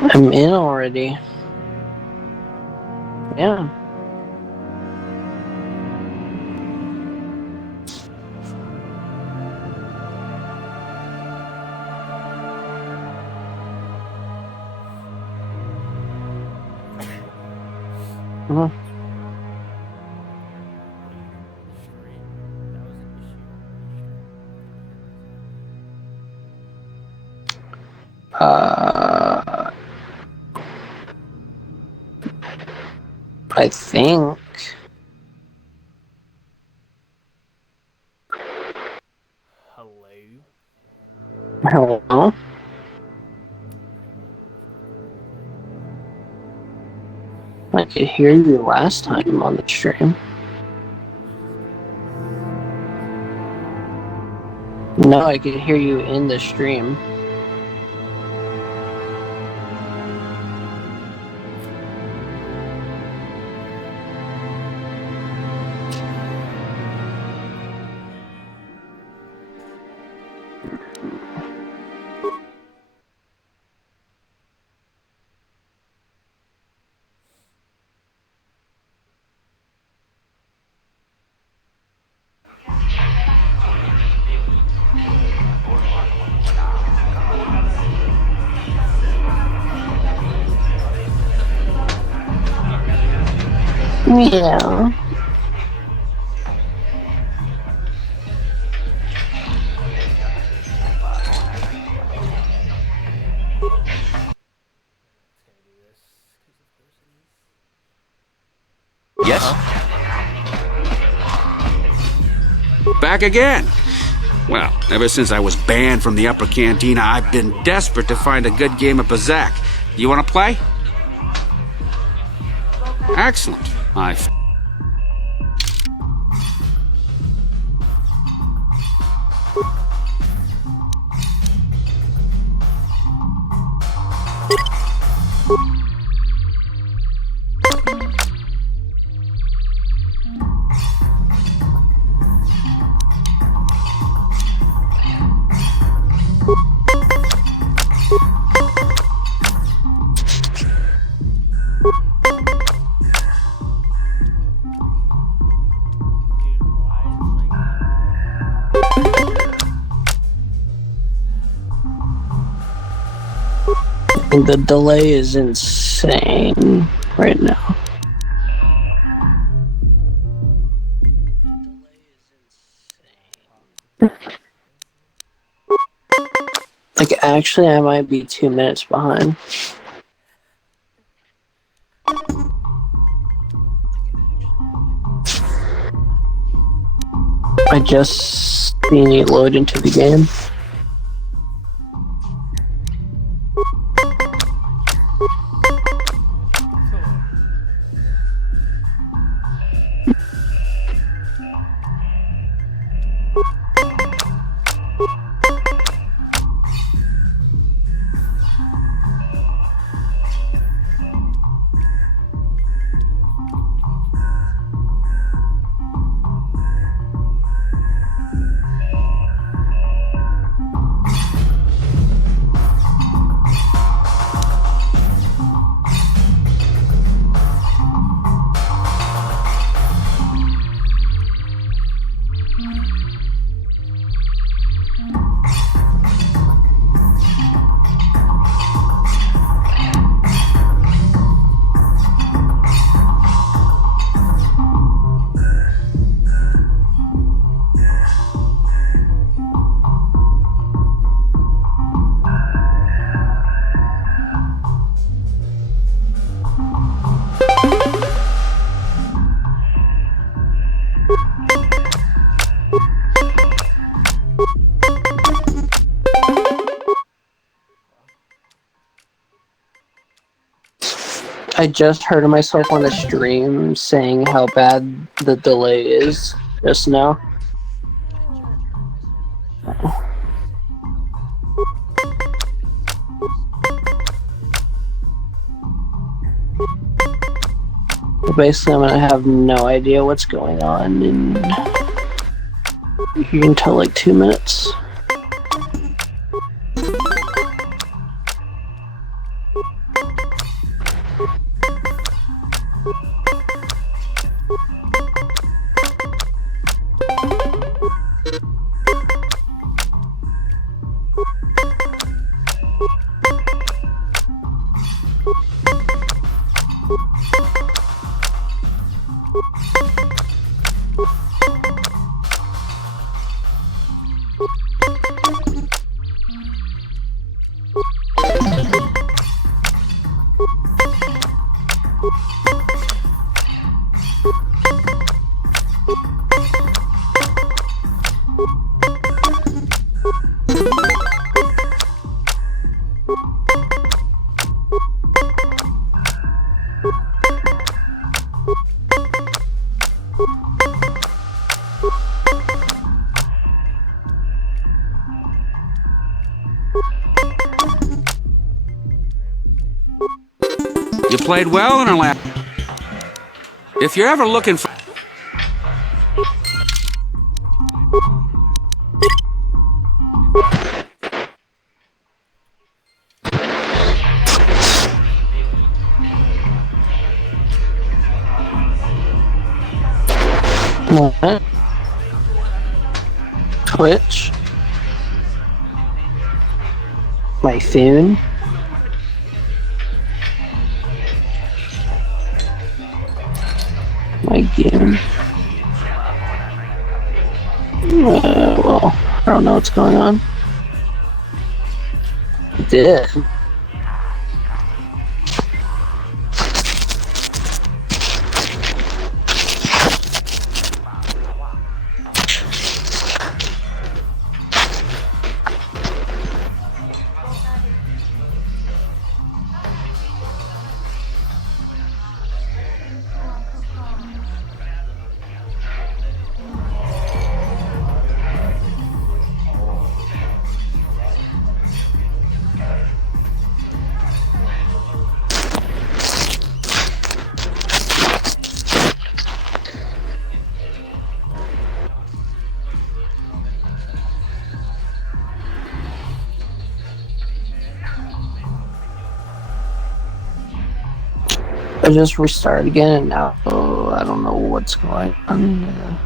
I'm in already. Yeah. Mhm. I think. Hello? Hello? I could hear you last time on the stream. No, I could hear you in the stream. Yeah. Yes? Back again. Well, ever since I was banned from the upper cantina, I've been desperate to find a good game of Bazak. You want to play? Excellent. The delay is insane right now. Like, actually, I might be 2 minutes behind. I just seen you load into the game. I just heard myself on the stream saying how bad the delay is just now. Basically, I'm gonna have no idea what's going on in until like 2 minutes. played well in our last... If you're ever looking for... What? Twitch? My phone? My game? Well, I don't know what's going on. Did. I just restarted again and now I don't know what's going on.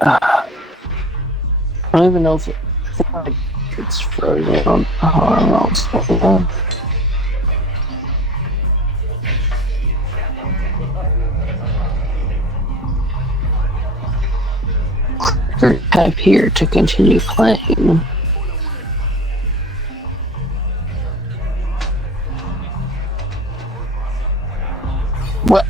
I don't even know if it's frozen. I don't know what's going on. Tap here to continue playing. What? Hello.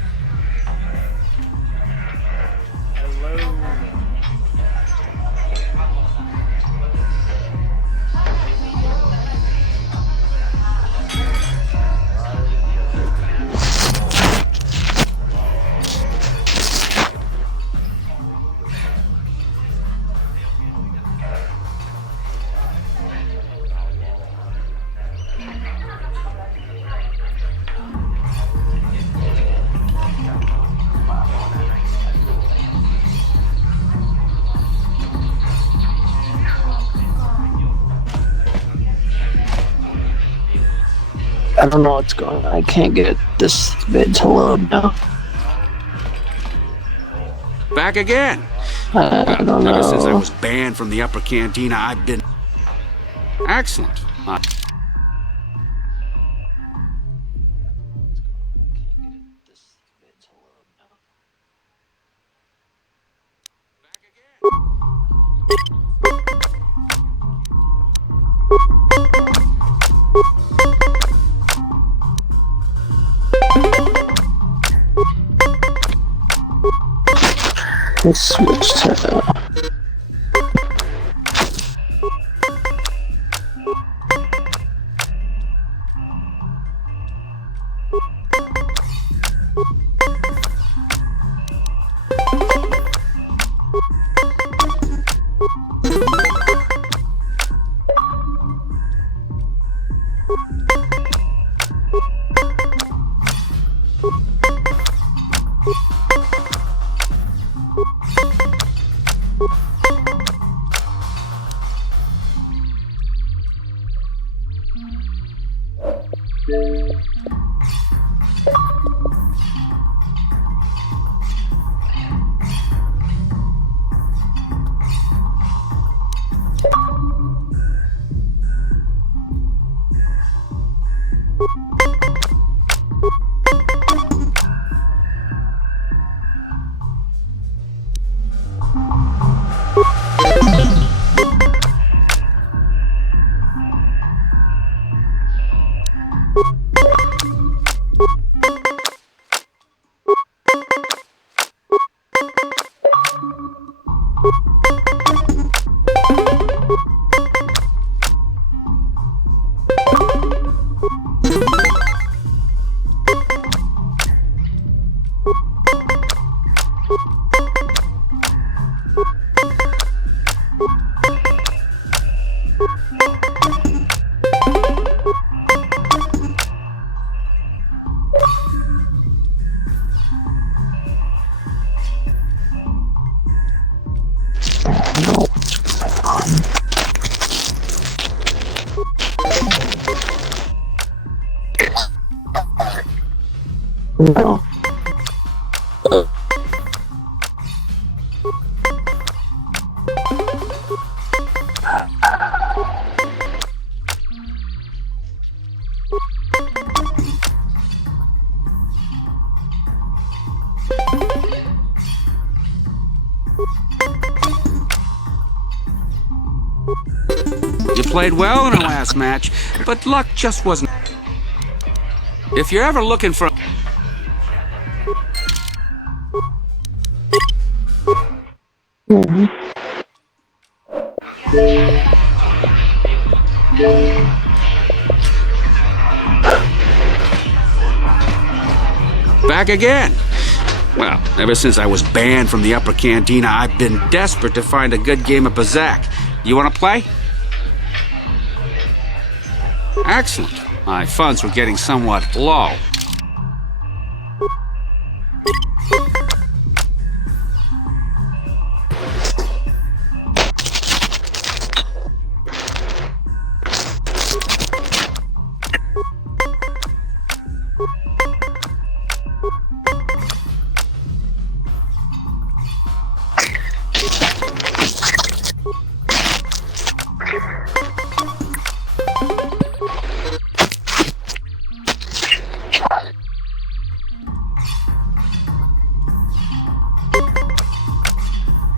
I don't know what's going on. I can't get this vid to load now. Back again. I don't know. Ever since I was banned from the upper cantina, I've been... Excellent. Let's switch to... No. You played well in our last match, but luck just wasn't. If you're ever looking for... Back again. Well, ever since I was banned from the upper cantina, I've been desperate to find a good game of Bazak. You want to play? Excellent. My funds were getting somewhat low.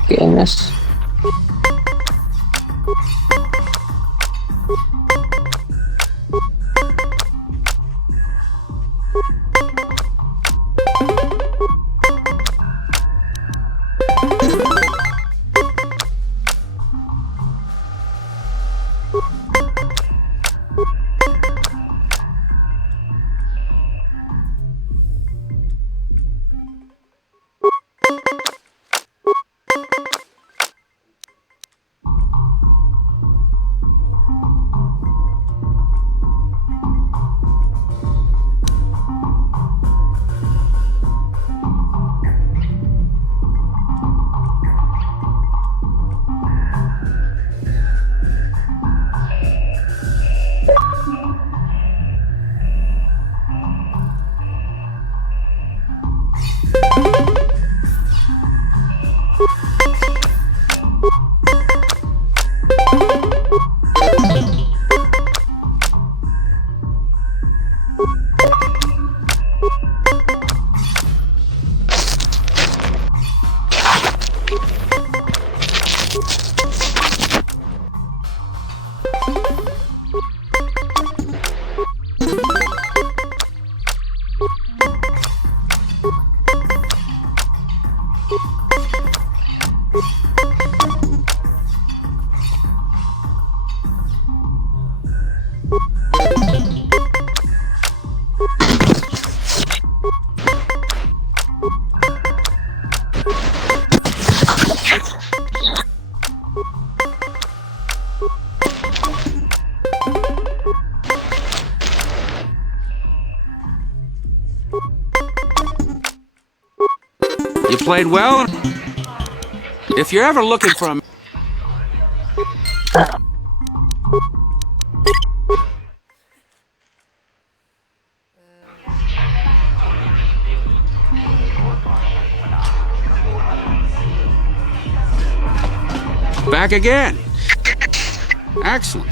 Goodness. You played well. If you're ever looking for a... Back again. Excellent.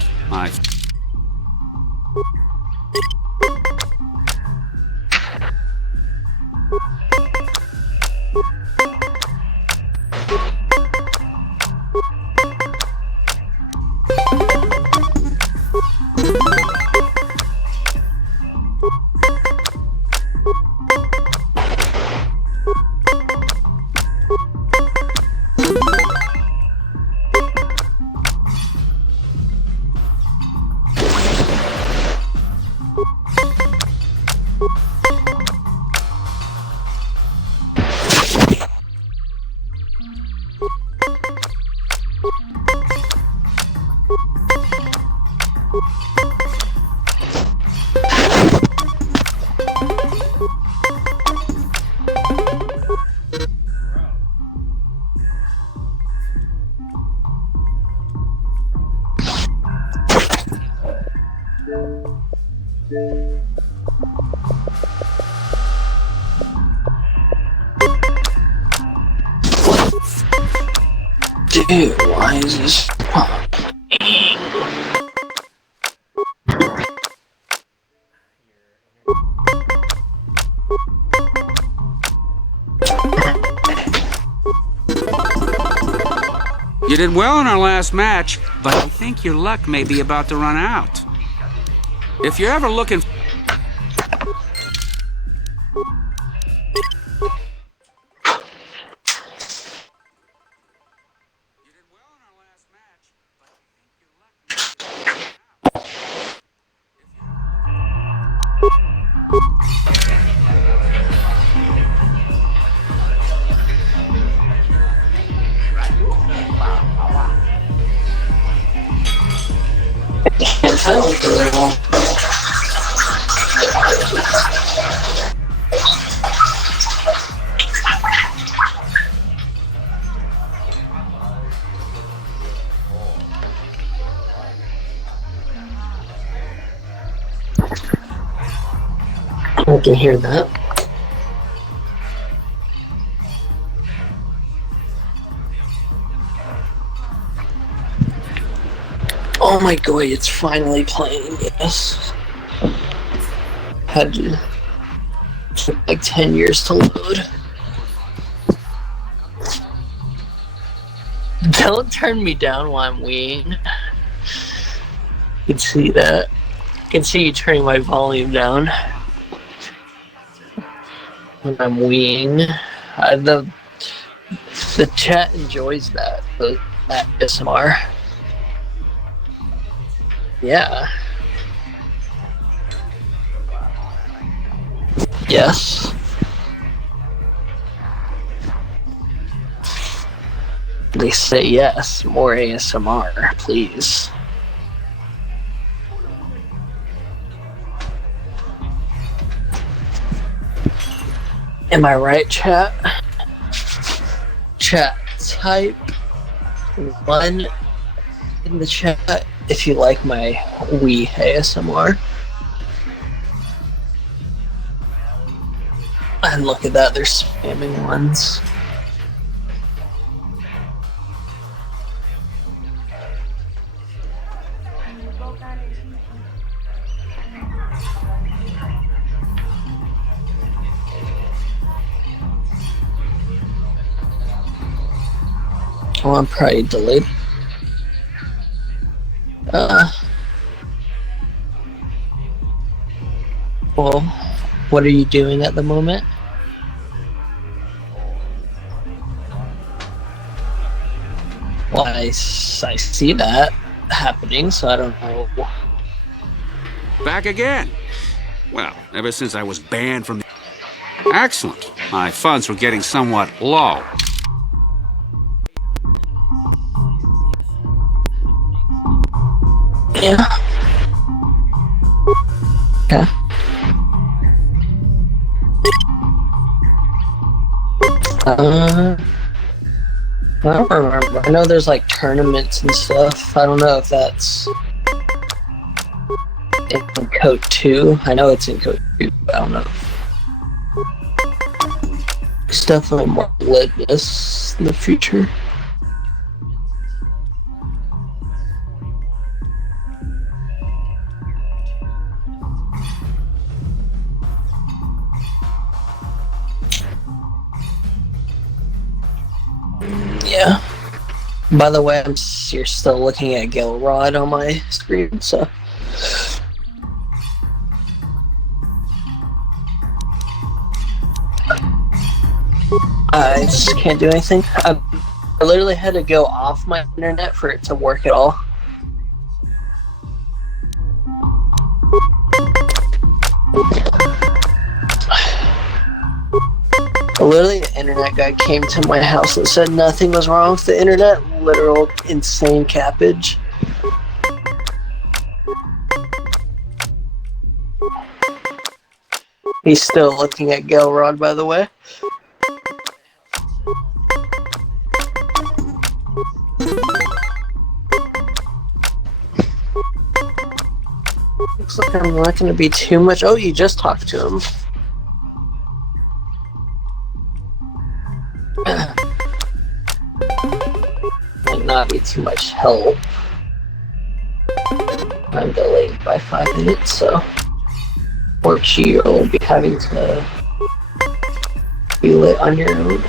Dude, why is this? You did well in our last match, but I think your luck may be about to run out. If you're ever looking... I can hear that. Oh my god, it's finally playing, yes. Had to took like 10 years to load. Don't turn me down while I'm weeing. You can see that. I can see you turning my volume down when I'm weeing. The chat enjoys that ASMR. Yeah. Yes. They say yes. More ASMR, please. Am I right, chat? Chat, type 1 in the chat if you like my Wii ASMR. And look at that, they're spamming ones. Oh, I'm probably delayed. Well, what are you doing at the moment? Well, I see that happening, so I don't know. Back again. Well, ever since I was banned from the... Excellent. My funds were getting somewhat low. Yeah. Okay. I don't remember. I know there's like tournaments and stuff. I don't know if that's in Code 2. I know it's in Code 2, but I don't know. It's definitely more litness in the future. Yeah. By the way, you're still looking at Gilrod on my screen, so. I just can't do anything. I literally had to go off my internet for it to work at all. Literally, the internet guy came to my house and said nothing was wrong with the internet. Literal insane cappage. He's still looking at Gelrod, by the way. Looks like I'm not going to be too much. Oh, you just talked to him. not be too much help. I'm delayed by 5 minutes, so Orchie will be having to be lit on your own.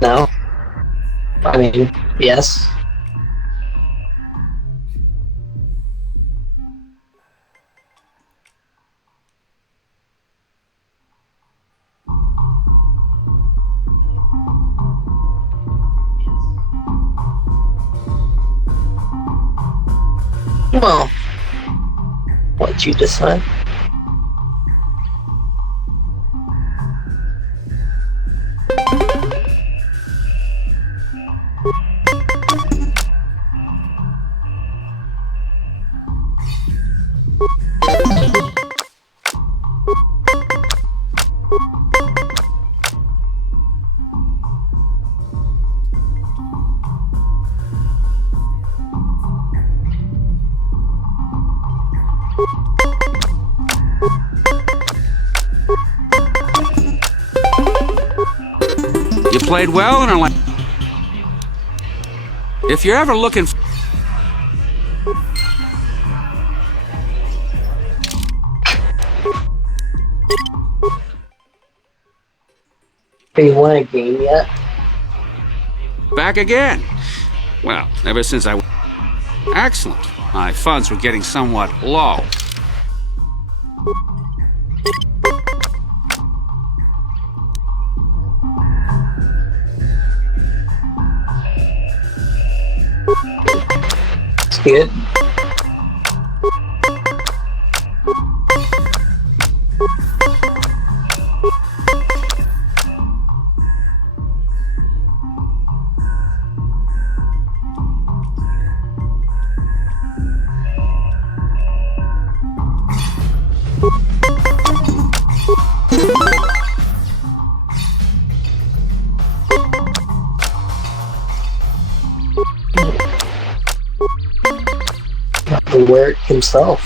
No. I mean, yes. Well, what you decide. You played well and are like... If you're ever looking for... Have you won a game yet? Back again. Well, ever since I... Excellent. My funds were getting somewhat low. It's good. The work himself.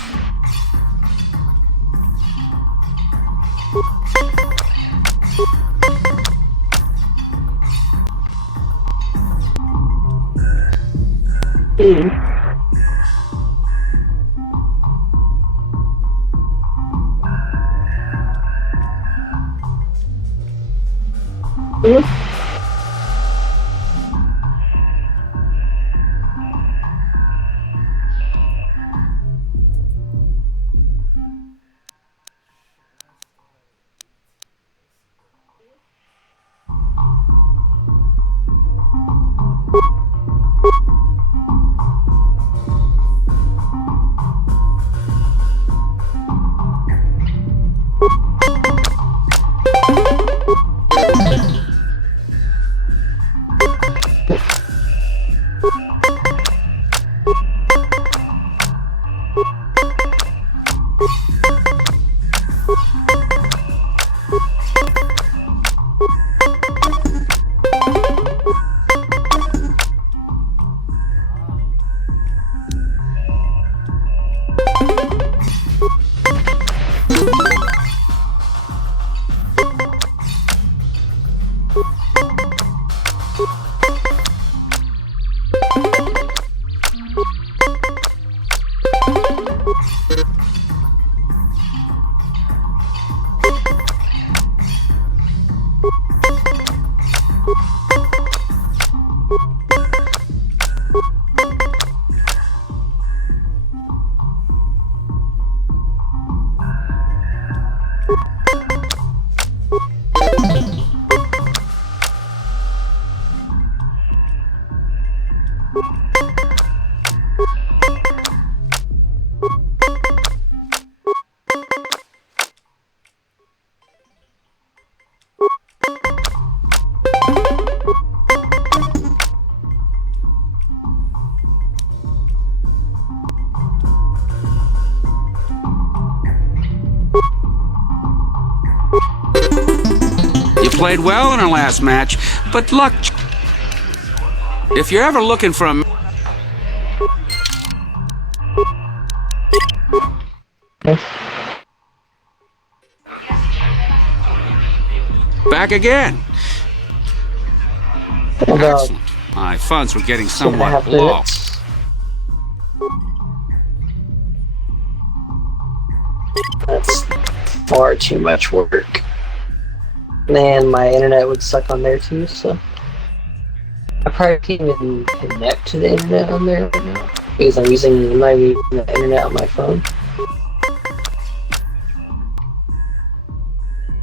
played well in our last match, but luck... If you're ever looking for a... Back again. About Excellent. My funds were getting 2.5 somewhat low. minutes. That's far too much work. And my internet would suck on there too, so I probably can't even connect to the internet on there right now because I'm not using the internet on my phone.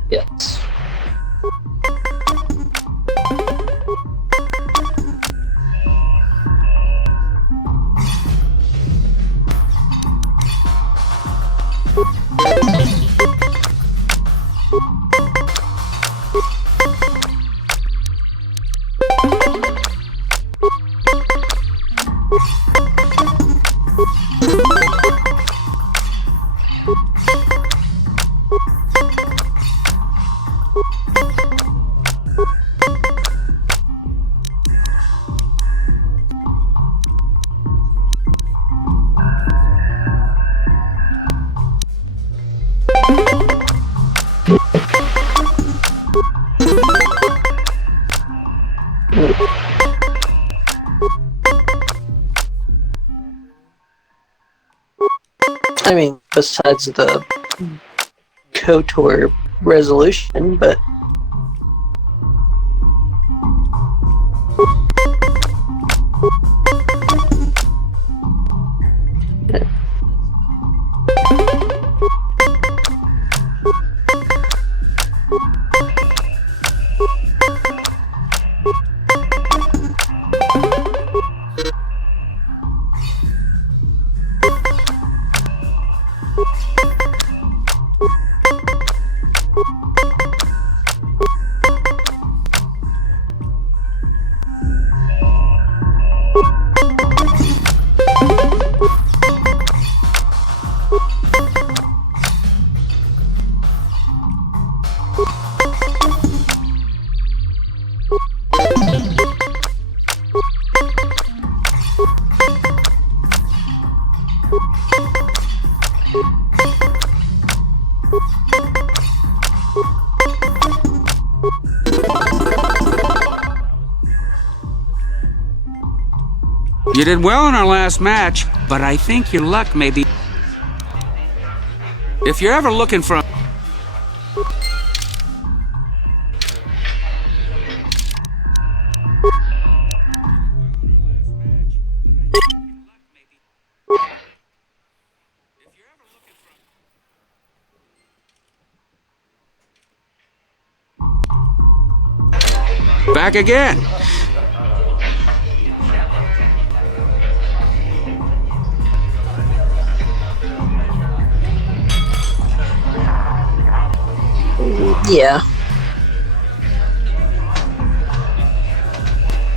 Yes. I mean, besides the KOTOR resolution, but You did well in our last match, but I think your luck may be... If you're ever looking for... Back again. yeah.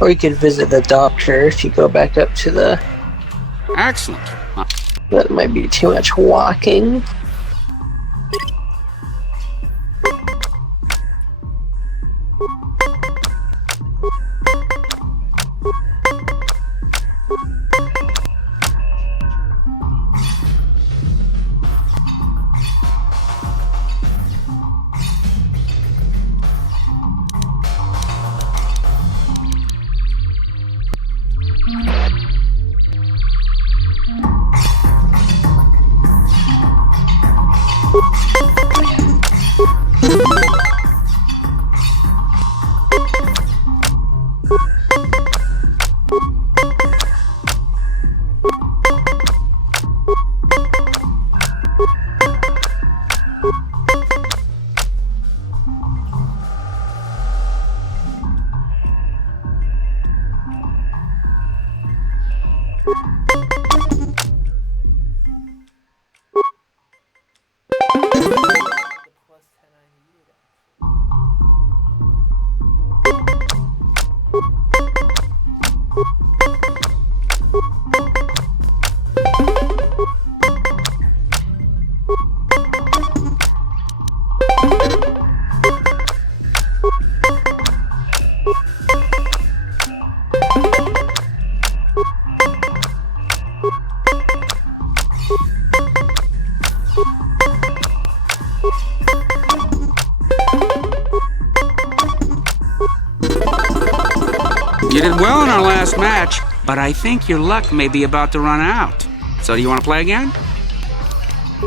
Or you could visit the doctor if you go back up to the... Excellent. That might be too much walking. You did well in our last match, but I think your luck may be about to run out. So do you want to play again?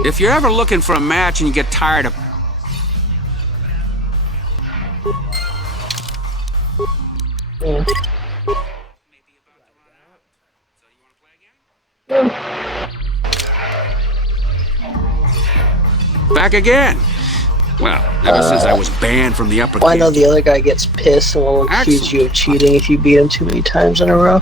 If you're ever looking for a match and you get tired of... Yeah. Back again. Well, ever since I was banned from the upper Well, I know the canteen. other guy gets pissed and will accuse Excellent. you of cheating if you beat him too many times in a row.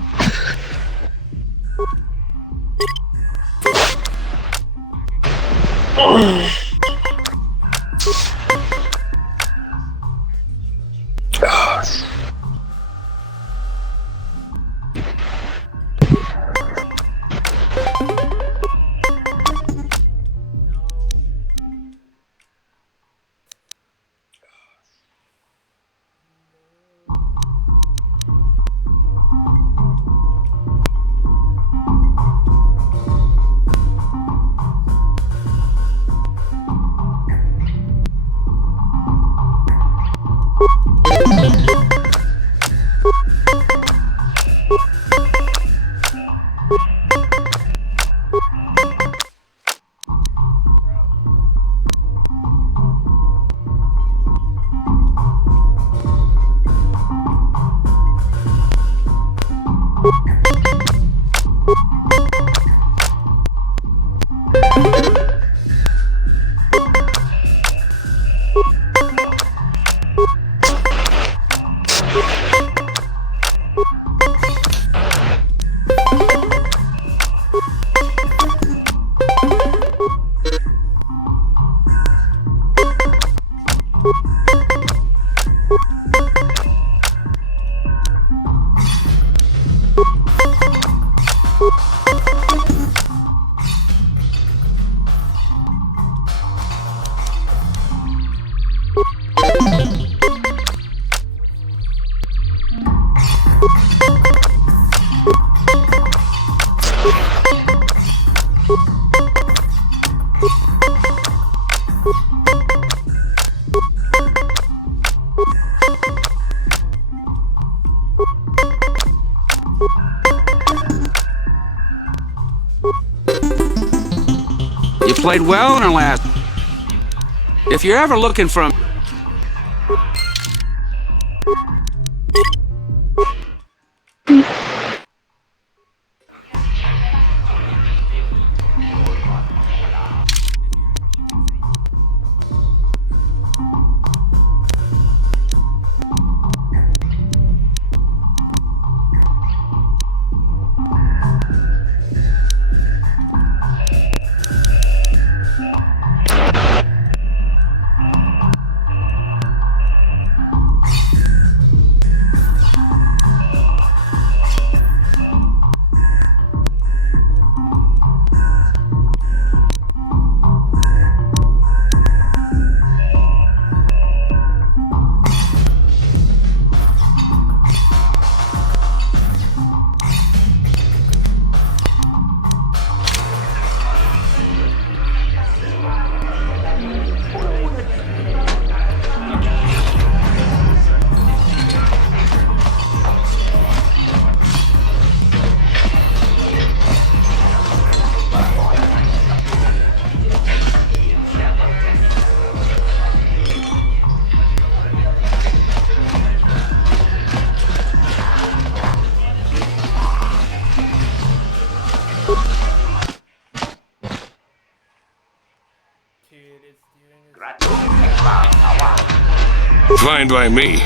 You played well in our last... If you're ever looking for a... Dude, it's doing this. Fine by me.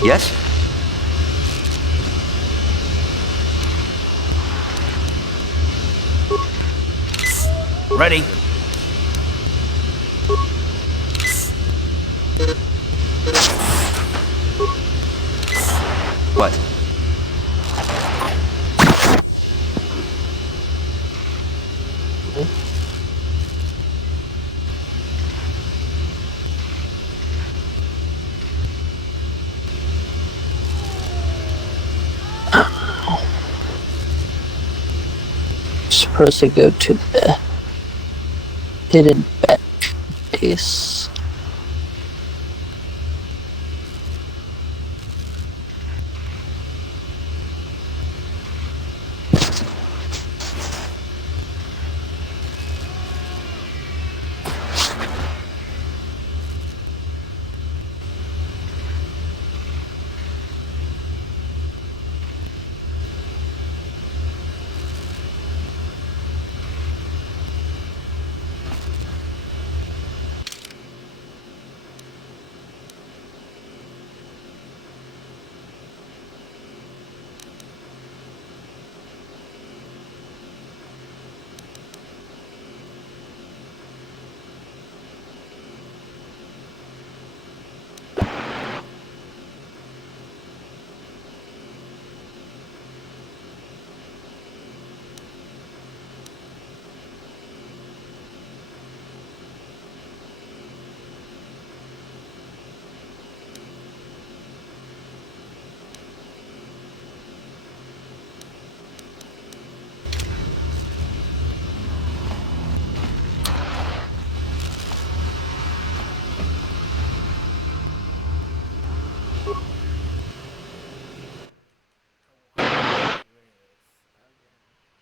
Yes? Ready. What? Supposed to go to the hidden back base.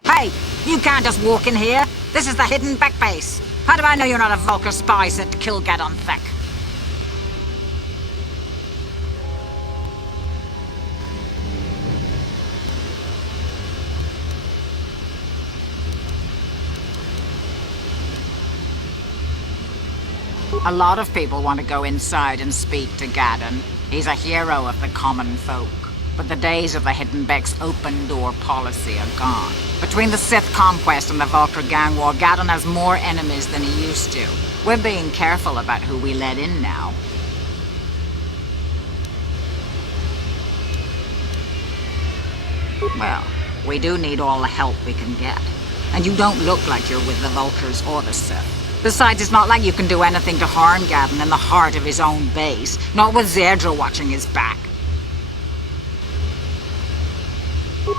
Hey, you can't just walk in here. This is the hidden back base. How do I know you're not a Vulcar spy sent to kill Gadon Thek? A lot of people want to go inside and speak to Gadon. He's a hero of the common folk. But the days of the Hidden Beck's open-door policy are gone. Between the Sith conquest and the Vulcar gang war, Gadon has more enemies than he used to. We're being careful about who we let in now. Well, we do need all the help we can get. And you don't look like you're with the Vulcars or the Sith. Besides, it's not like you can do anything to harm Gadon in the heart of his own base, not with Zedra watching his back.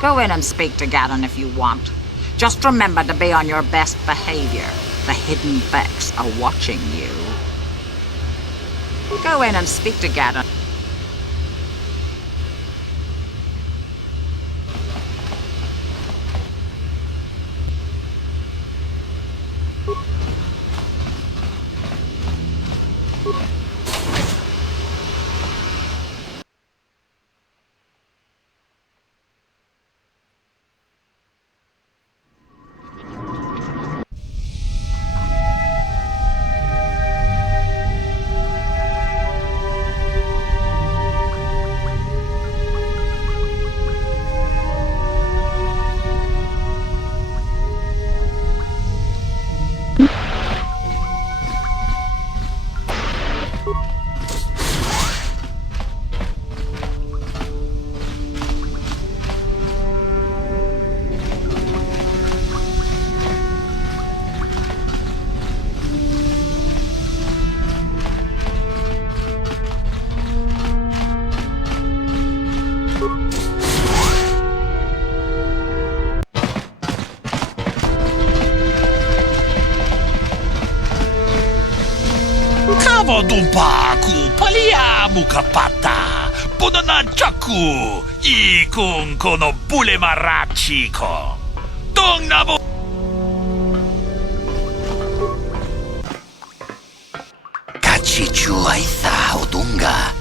Go in and speak to Gadon if you want. Just remember to be on your best behavior. The Hidden Becks are watching you. Go in and speak to Gadon. Dumpaku, paliamu kapata, podanachaku, ikun kono bule marachiko. Tong nabo. Kachichu aitha odunga,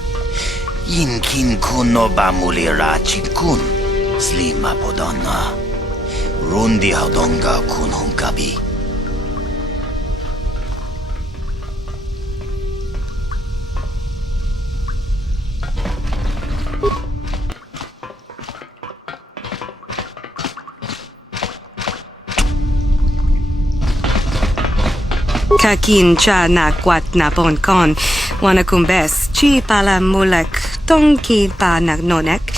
inkin kuno bamuli rachikun, slima podana, rundi odunga kun hunkabi. kakin cha na kwat na ponkon. Wana kumbes, chi pala mulek, tongki pa nagnonek.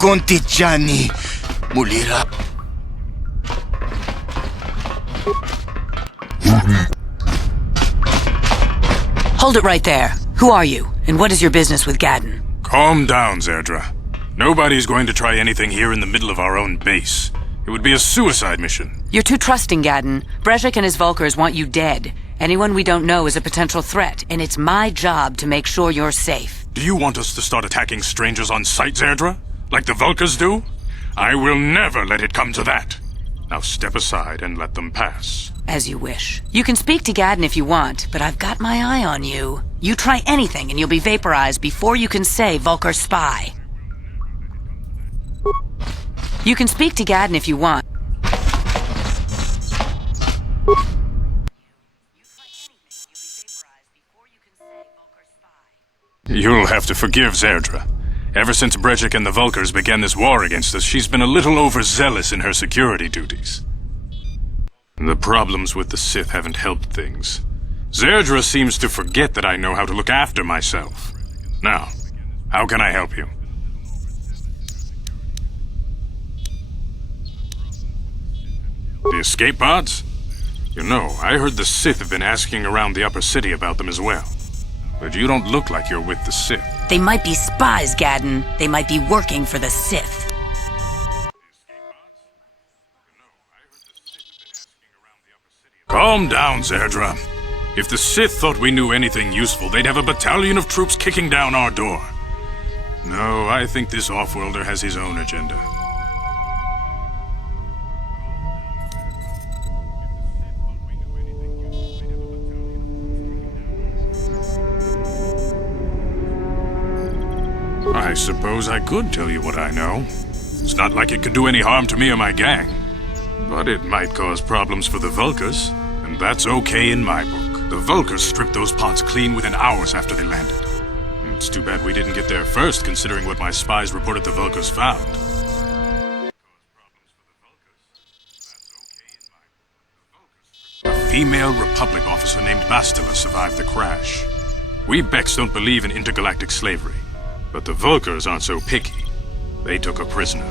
Contigiani mulira. Hold it right there. Who are you, and what is your business with Gadden? Calm down, Zerdra. Nobody's going to try anything here in the middle of our own base. It would be a suicide mission. You're too trusting, Gadden. Brezhik and his Vulkars want you dead. Anyone we don't know is a potential threat, and it's my job to make sure you're safe. Do you want us to start attacking strangers on sight, Zerdra? Like the Vulkars do? I will never let it come to that. Now step aside and let them pass. As you wish. You can speak to Gadden if you want, but I've got my eye on you. You try anything and you'll be vaporized before you can say Vulkar spy. You can speak to Gadden if you want. You'll have to forgive Zerdra. Ever since Brezhik and the Vulkars began this war against us, she's been a little overzealous in her security duties. The problems with the Sith haven't helped things. Zerdra seems to forget that I know how to look after myself. Now, how can I help you? The escape pods? You know, I heard the Sith have been asking around the upper city about them as well. But you don't look like you're with the Sith. They might be spies, Gadden. They might be working for the Sith. Calm down, Zerdra. If the Sith thought we knew anything useful, they'd have a battalion of troops kicking down our door. No, I think this off-worlder has his own agenda. I suppose I could tell you what I know. It's not like it could do any harm to me or my gang. But it might cause problems for the Vulkars, and that's okay in my book. The Vulkars stripped those pods clean within hours after they landed. It's too bad we didn't get there first, considering what my spies reported the Vulkars found. A female Republic officer named Bastila survived the crash. We Beks don't believe in intergalactic slavery. But the Vulkars aren't so picky. They took her prisoner.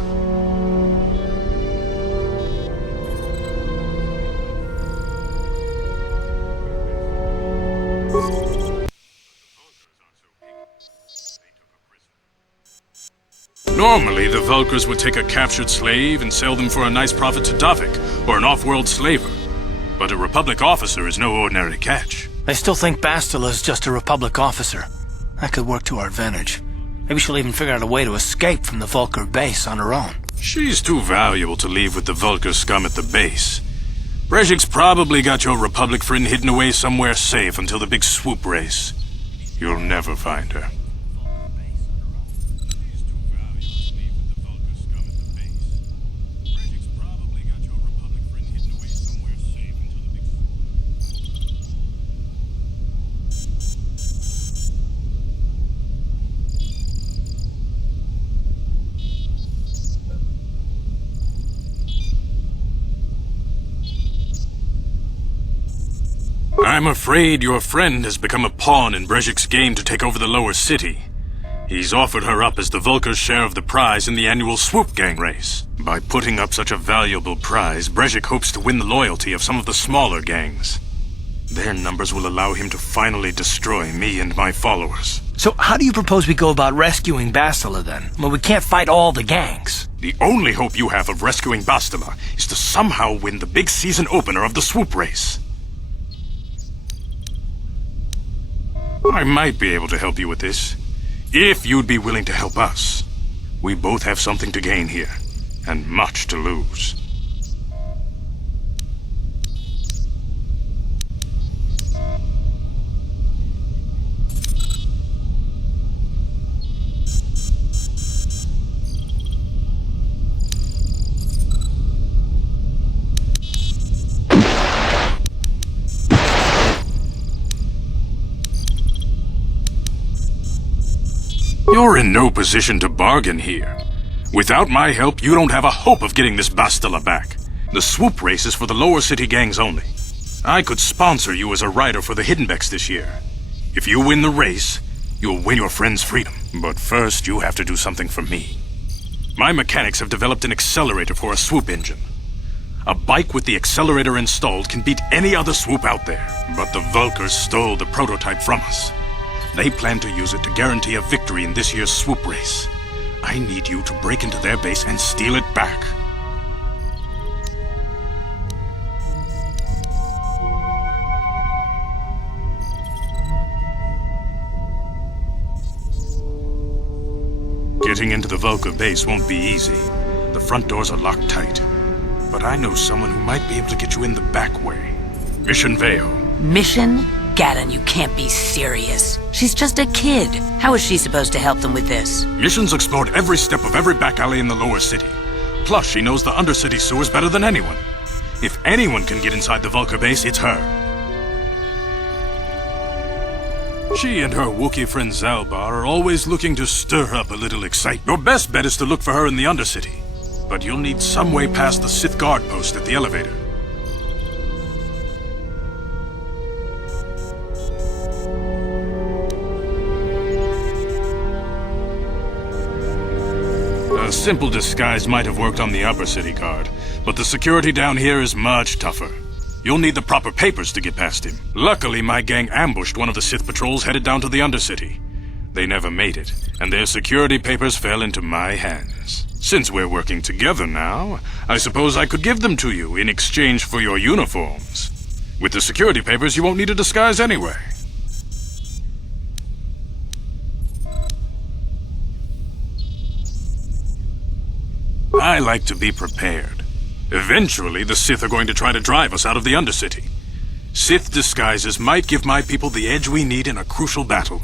Normally, the Vulkars would take a captured slave and sell them for a nice profit to Davik, or an off-world slaver. But a Republic officer is no ordinary catch. I still think Bastila is just a Republic officer. That could work to our advantage. Maybe she'll even figure out a way to escape from the Vulkar base on her own. She's too valuable to leave with the Vulkar scum at the base. Brezhik's probably got your Republic friend hidden away somewhere safe until the big swoop race. You'll never find her. I'm afraid your friend has become a pawn in Brezhik's game to take over the lower city. He's offered her up as the Vulkar's share of the prize in the annual Swoop Gang race. By putting up such a valuable prize, Brezhik hopes to win the loyalty of some of the smaller gangs. Their numbers will allow him to finally destroy me and my followers. So how do you propose we go about rescuing Bastila then? Well, we can't fight all the gangs. The only hope you have of rescuing Bastila is to somehow win the big season opener of the Swoop race. I might be able to help you with this, if you'd be willing to help us. We both have something to gain here, and much to lose. You're in no position to bargain here. Without my help, you don't have a hope of getting this Bastila back. The swoop race is for the lower city gangs only. I could sponsor you as a rider for the Hiddenbecks this year. If you win the race, you'll win your friend's freedom. But first, you have to do something for me. My mechanics have developed an accelerator for a swoop engine. A bike with the accelerator installed can beat any other swoop out there. But the Vulkars stole the prototype from us. They plan to use it to guarantee a victory in this year's swoop race. I need you to break into their base and steal it back. Getting into the Vulkar base won't be easy. The front doors are locked tight. But I know someone who might be able to get you in the back way. Mission Veo. Mission? Gaddon, you can't be serious. She's just a kid. How is she supposed to help them with this? Mission's explored every step of every back alley in the lower city. Plus, she knows the undercity sewers better than anyone. If anyone can get inside the Vulkar base, it's her. She and her Wookiee friend Zalbar are always looking to stir up a little excitement. Your best bet is to look for her in the undercity. But you'll need some way past the Sith guard post at the elevator. A simple disguise might have worked on the upper city guard, but the security down here is much tougher. You'll need the proper papers to get past him. Luckily, my gang ambushed one of the Sith patrols headed down to the undercity. They never made it, and their security papers fell into my hands. Since we're working together now, I suppose I could give them to you in exchange for your uniforms. With the security papers, you won't need a disguise anyway. I like to be prepared. Eventually, the Sith are going to try to drive us out of the Undercity. Sith disguises might give my people the edge we need in a crucial battle.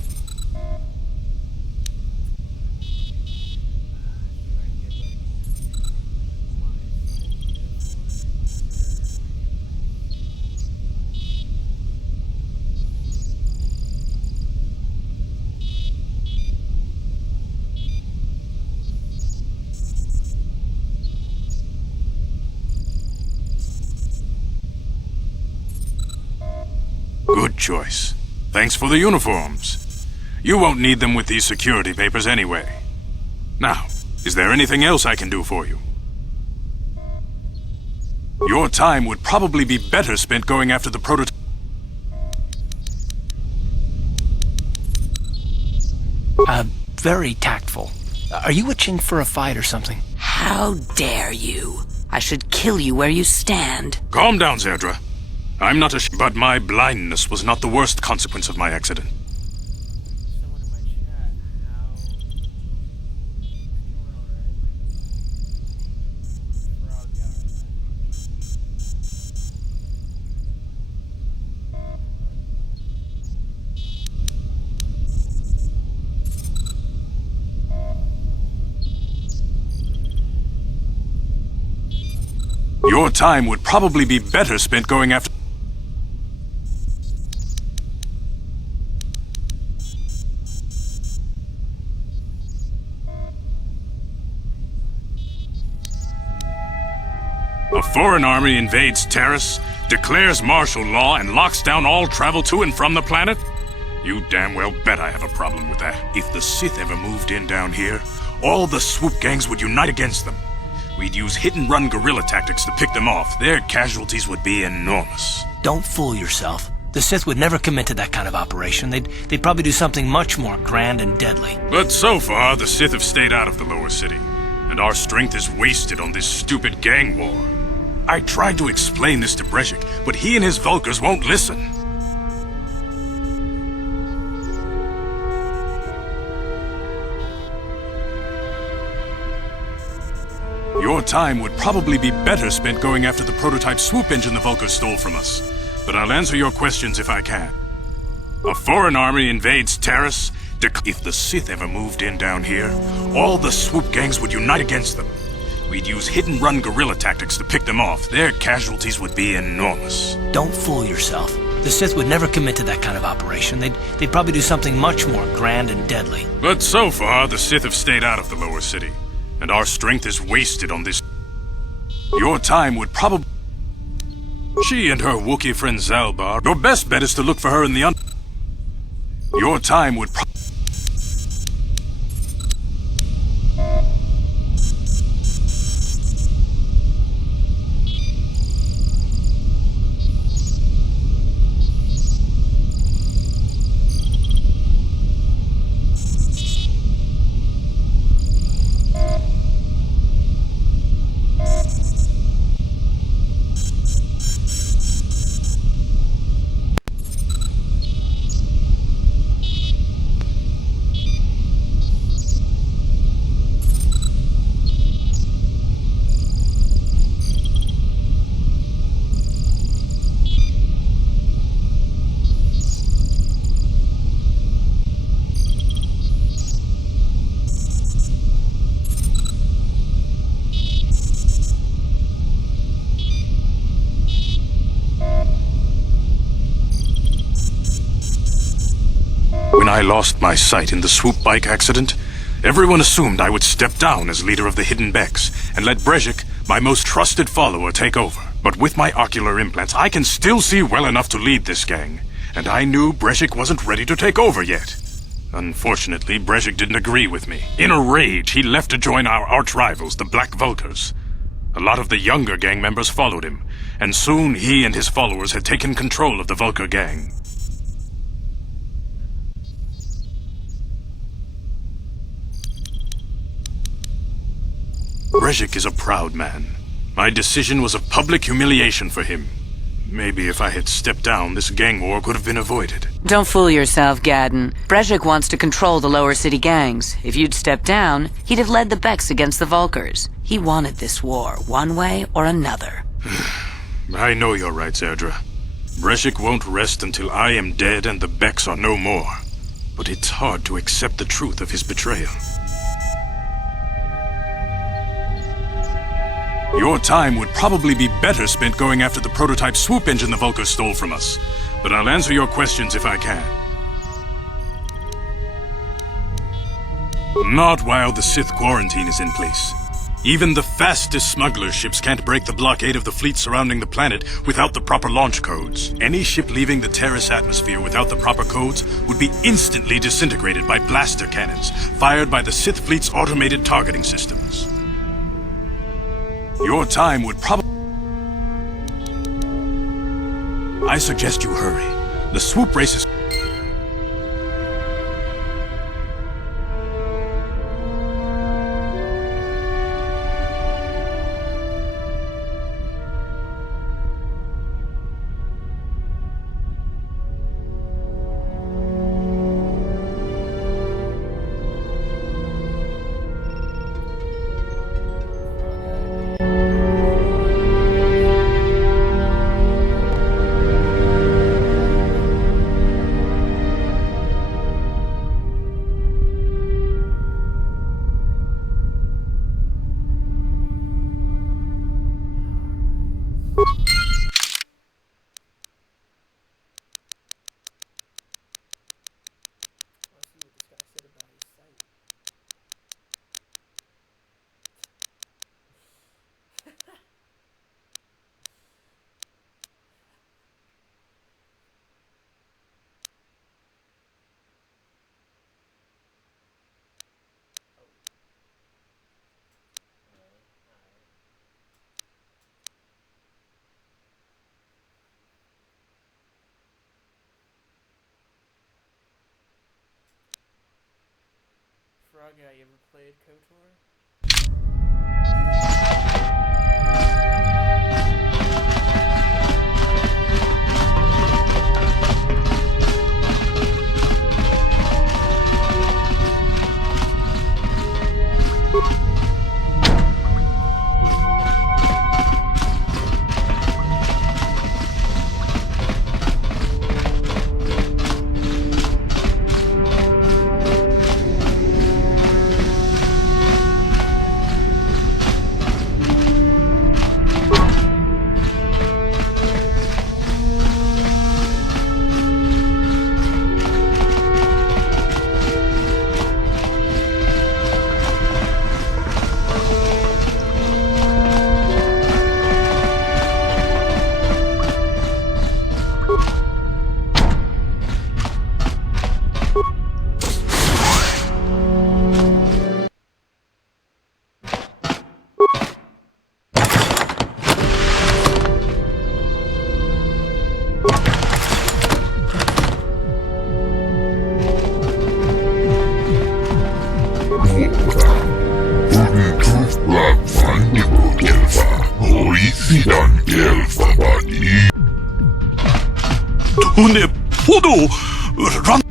Good choice. Thanks for the uniforms. You won't need them with these security papers anyway. Now, is there anything else I can do for you? Your time would probably be better spent going after the prototype. Very tactful. Are you itching for a fight or something? How dare you? I should kill you where you stand. Calm down, Zerdra. I'm not but my blindness was not the worst consequence of my accident. Someone in my chat, how... Frog guy. Your time would probably be better spent going after... A foreign army invades Terrace, declares martial law, and locks down all travel to and from the planet? You damn well bet I have a problem with that. If the Sith ever moved in down here, all the swoop gangs would unite against them. We'd use hit-and-run guerrilla tactics to pick them off. Their casualties would be enormous. Don't fool yourself. The Sith would never commit to that kind of operation. They'd probably do something much more grand and deadly. But so far, the Sith have stayed out of the lower city, and our strength is wasted on this stupid gang war. I tried to explain this to Brezhik, but he and his Vulkars won't listen. Your time would probably be better spent going after the prototype swoop engine the Vulkars stole from us. But I'll answer your questions if I can. A foreign army invades Terrace. If the Sith ever moved in down here, all the swoop gangs would unite against them. We'd use hit-and-run guerrilla tactics to pick them off. Their casualties would be enormous. Don't fool yourself. The Sith would never commit to that kind of operation. They'd probably do something much more grand and deadly. But so far, the Sith have stayed out of the lower city, and our strength is wasted on this. Your time would probably... She and her Wookiee friend Zalbar. Your best bet is to look for her in the Your time would probably... When I lost my sight in the swoop bike accident, everyone assumed I would step down as leader of the Hidden Becks and let Brejik, my most trusted follower, take over. But with my ocular implants, I can still see well enough to lead this gang, and I knew Brejik wasn't ready to take over yet. Unfortunately, Brejik didn't agree with me. In a rage, he left to join our arch-rivals, the Black Vulkars. A lot of the younger gang members followed him, and soon he and his followers had taken control of the Vulkar gang. Brejik is a proud man. My decision was a public humiliation for him. Maybe if I had stepped down, this gang war could have been avoided. Don't fool yourself, Gadden. Brejik wants to control the lower city gangs. If you'd stepped down, he'd have led the Becks against the Vulkars. He wanted this war, one way or another. I know you're right, Zerdra. Brejik won't rest until I am dead and the Becks are no more. But it's hard to accept the truth of his betrayal. Your time would probably be better spent going after the prototype swoop engine the Vulkars stole from us. But I'll answer your questions if I can. Not while the Sith quarantine is in place. Even the fastest smuggler ships can't break the blockade of the fleet surrounding the planet without the proper launch codes. Any ship leaving the Terrace atmosphere without the proper codes would be instantly disintegrated by blaster cannons fired by the Sith fleet's automated targeting systems. Your time would probably... I suggest you hurry. The swoop race is... Frog guy, you ever played KOTOR? 돈의 포도 란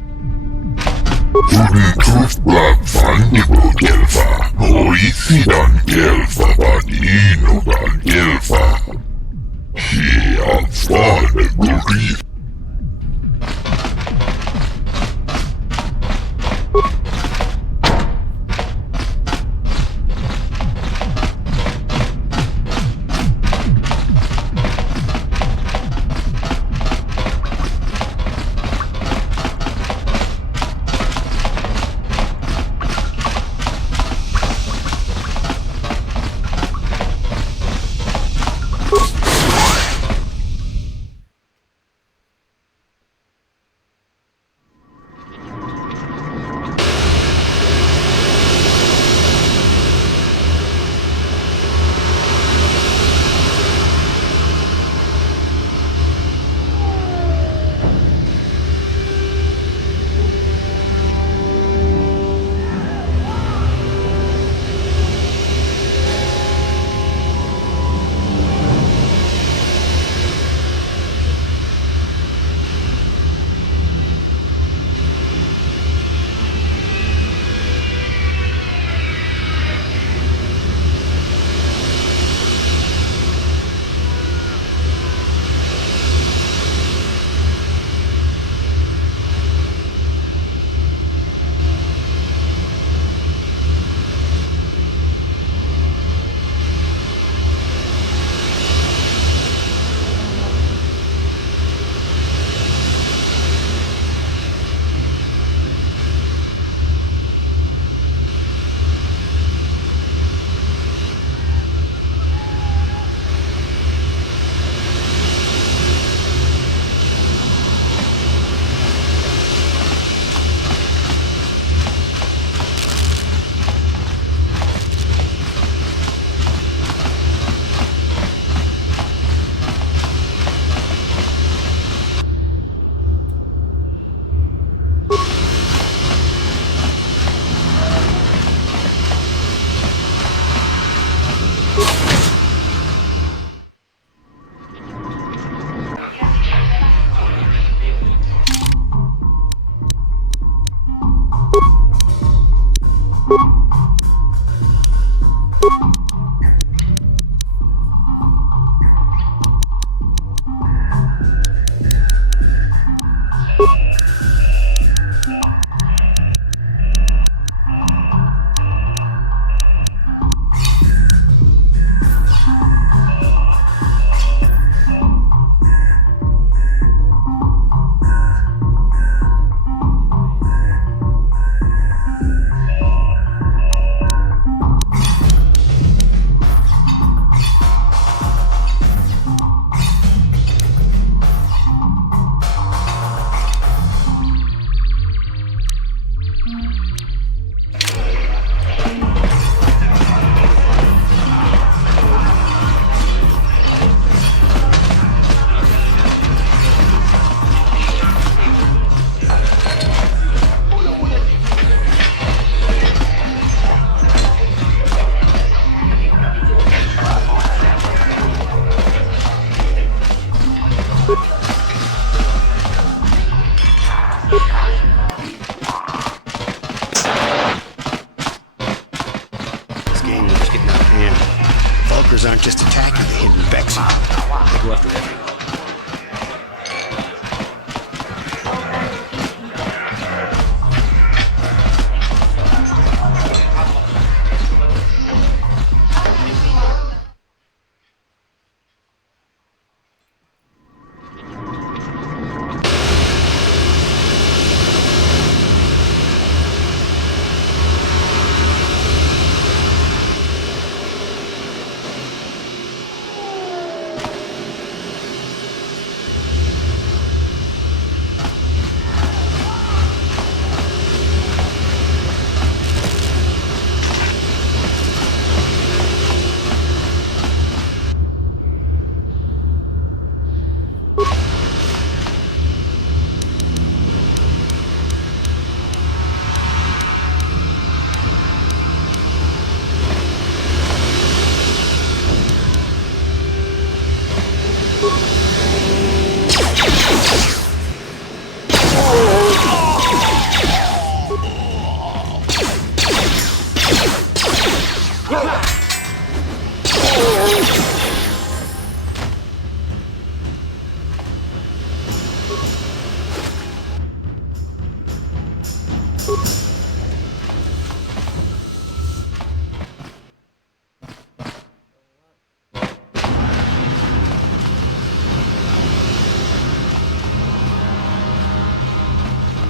Aren't just attacking the hidden Becks. They go after everyone.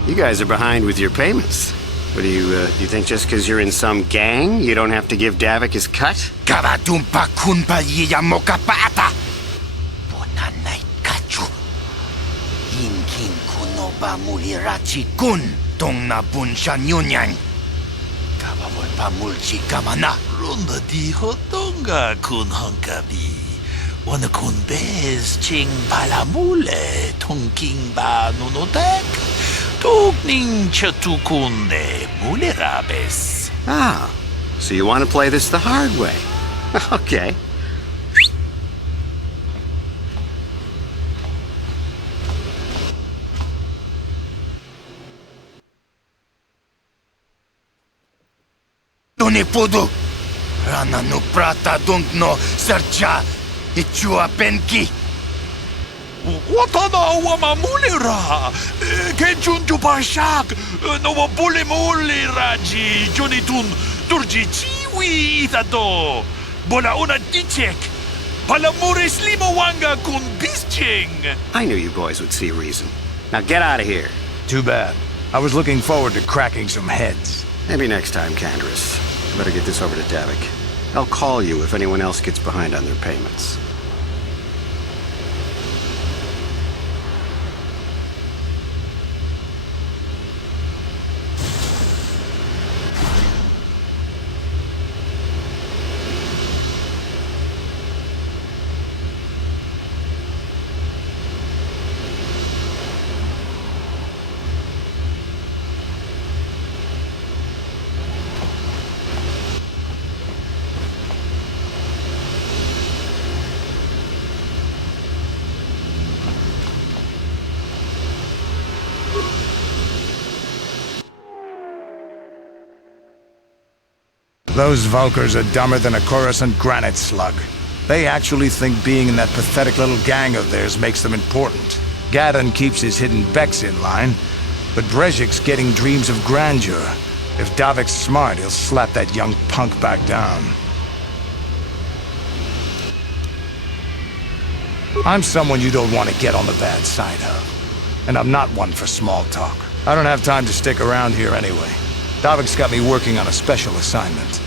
You guys are behind with your payments. What do you think just because you're in some gang, you don't have to give Davik his cut? Karatumpa kunpa yiyamokapata! Bonanay kachu. Hinkin kuno ba mulirachi kun tong na bunsha nyunyang. Kabawal pa mulchi kamana. Runda dijo tonga kun honkabi. Wana kun bez ching palamule tongking ba nunotek. Tugning chatukunde mulerabes. Ah, so you want to play this the hard way? Okay. Tunipudu! Rana no prata no sercha ichua penki! Watana wama mulera! Kenchunju parshak! No bule muli raji! Jonitun turji chiwi itato! Bola una tichek! Palamuris limawanga kun bisching! I knew you boys would see reason. Now get out of here. Too bad. I was looking forward to cracking some heads. Maybe next time, Candrus. Better get this over to Davik. I'll call you if anyone else gets behind on their payments. Those Vulkars are dumber than a Coruscant granite slug. They actually think being in that pathetic little gang of theirs makes them important. Gadon keeps his hidden Becks in line, but Brejik's getting dreams of grandeur. If Davik's smart, he'll slap that young punk back down. I'm someone you don't want to get on the bad side of. And I'm not one for small talk. I don't have time to stick around here anyway. Davik's got me working on a special assignment.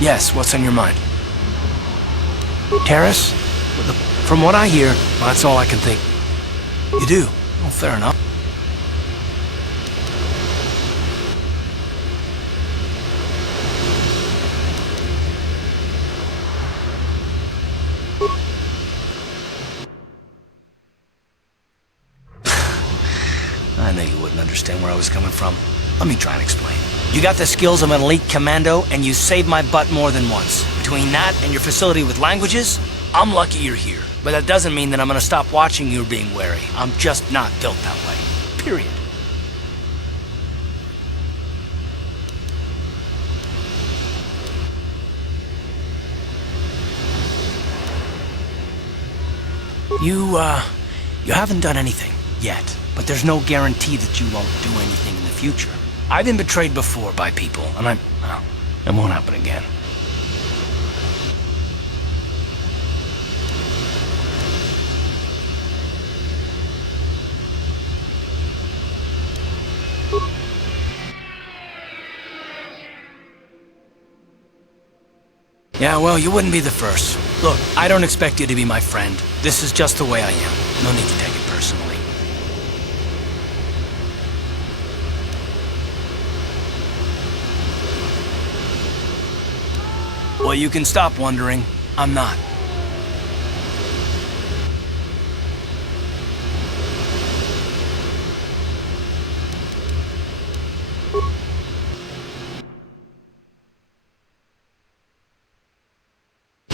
Yes, what's on your mind? Terrace? From what I hear, well, that's all I can think. You do? Well, fair enough. I knew you wouldn't understand where I was coming from. Let me try and explain. You got the skills of an elite commando, and you saved my butt more than once. Between that and your facility with languages, I'm lucky you're here. But that doesn't mean that I'm gonna stop watching you being wary. I'm just not built that way. Period. You haven't done anything yet, but there's no guarantee that you won't do anything in the future. I've been betrayed before by people, and well, it won't happen again. Yeah, well, you wouldn't be the first. Look, I don't expect you to be my friend. This is just the way I am. No need to take it personally. Well, you can stop wondering. I'm not.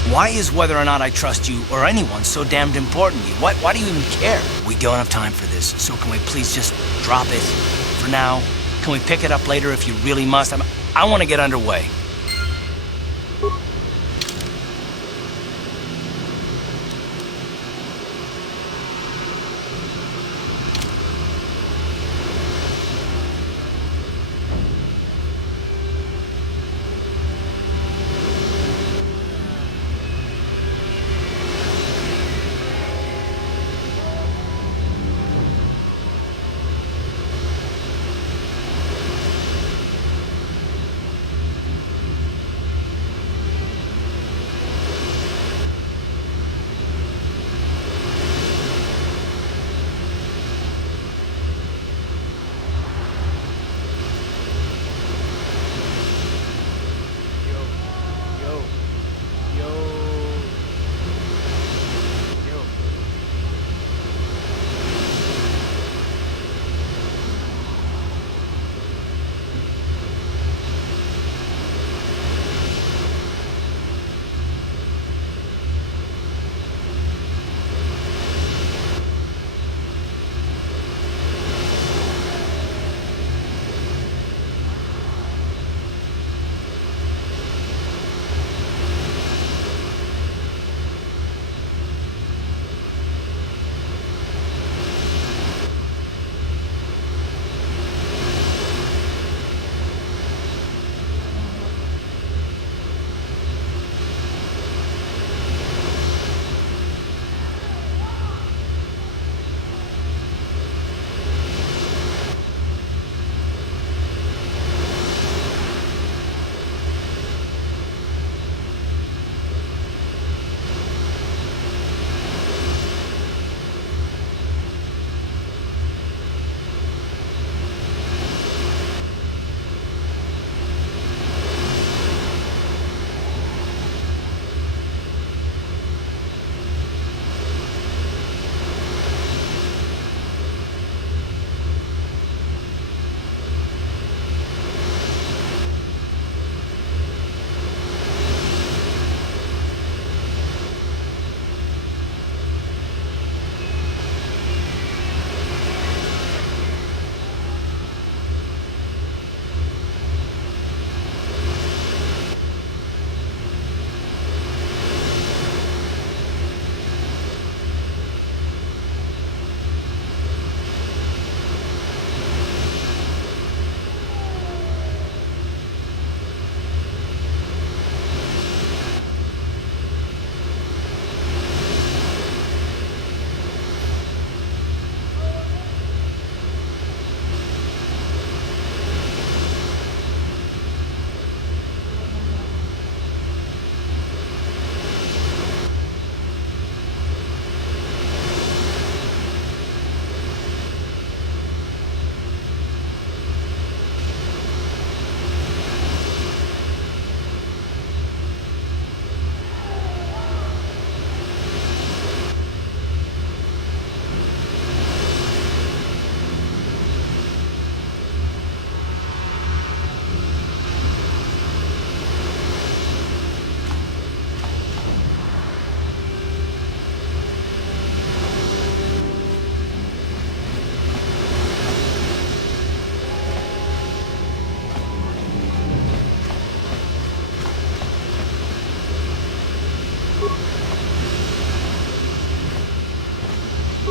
Why is whether or not I trust you or anyone so damned important to you? Why do you even care? We don't have time for this, so can we please just drop it for now? Can we pick it up later if you really must? I want to get underway.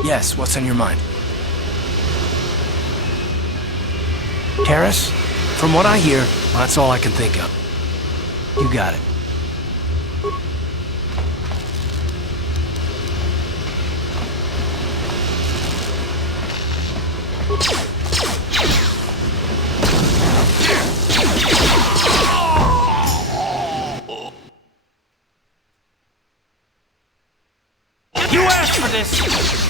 Yes, what's on your mind? Terrace? From what I hear, that's all I can think of. You got it. You asked for this!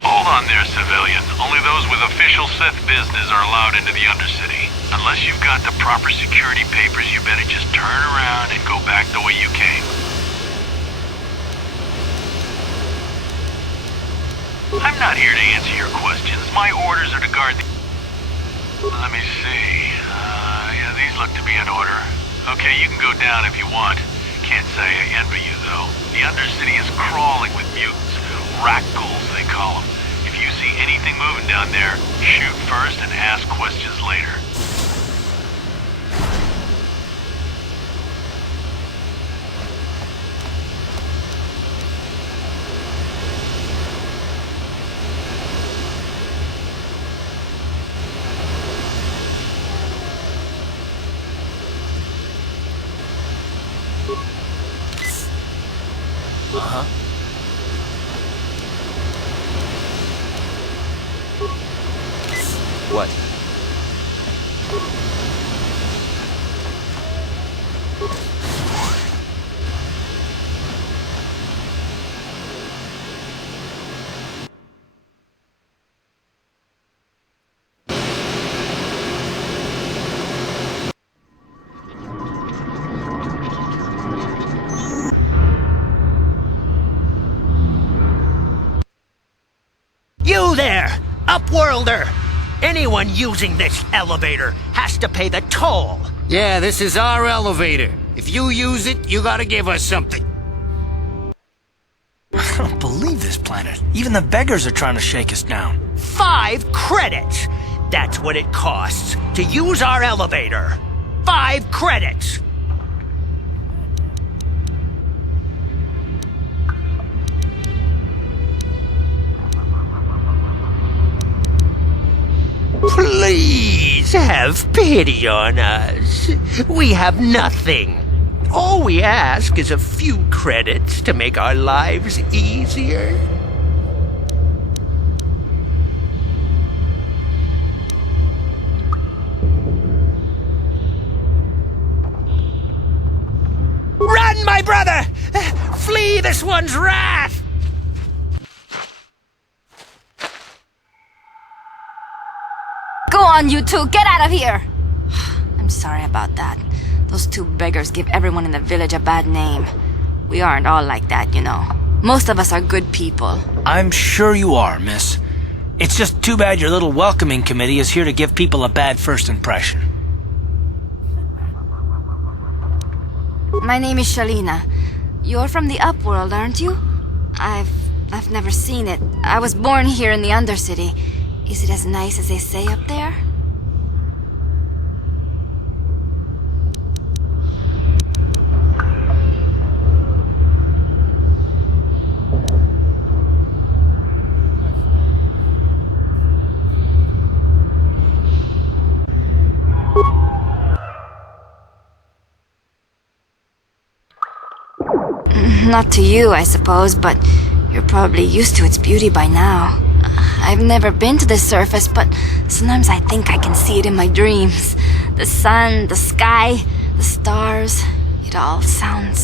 Hold on there, civilian. Only those with official Sith business are allowed into the Undercity. Unless you've got the proper security papers, you better just turn around and go back the way you came. I'm not here to answer your questions. My orders are to guard the... Let me see. Yeah, these look to be in order. Okay, you can go down if you want. Can't say I envy you, though. The Undercity is crawling with mutants. Rakghouls, they call them. If you see anything moving down there, shoot first and ask questions later. Uh-huh. What? You there, Upworlder! Anyone using this elevator has to pay the toll. Yeah, this is our elevator. If you use it, you gotta give us something. I don't believe this planet. Even the beggars are trying to shake us down. 5 credits! That's what it costs to use our elevator. 5 credits! Please have pity on us. We have nothing. All we ask is a few credits to make our lives easier. Run, my brother! Flee this one's wrath! Go on, you two! Get out of here! I'm sorry about that. Those 2 beggars give everyone in the village a bad name. We aren't all like that, you know. Most of us are good people. I'm sure you are, miss. It's just too bad your little welcoming committee is here to give people a bad first impression. My name is Shalina. You're from the Upworld, aren't you? I've never seen it. I was born here in the Undercity. Is it as nice as they say up there? Not to you, I suppose, but you're probably used to its beauty by now. I've never been to the surface, but sometimes I think I can see it in my dreams. The sun, the sky, the stars. It all sounds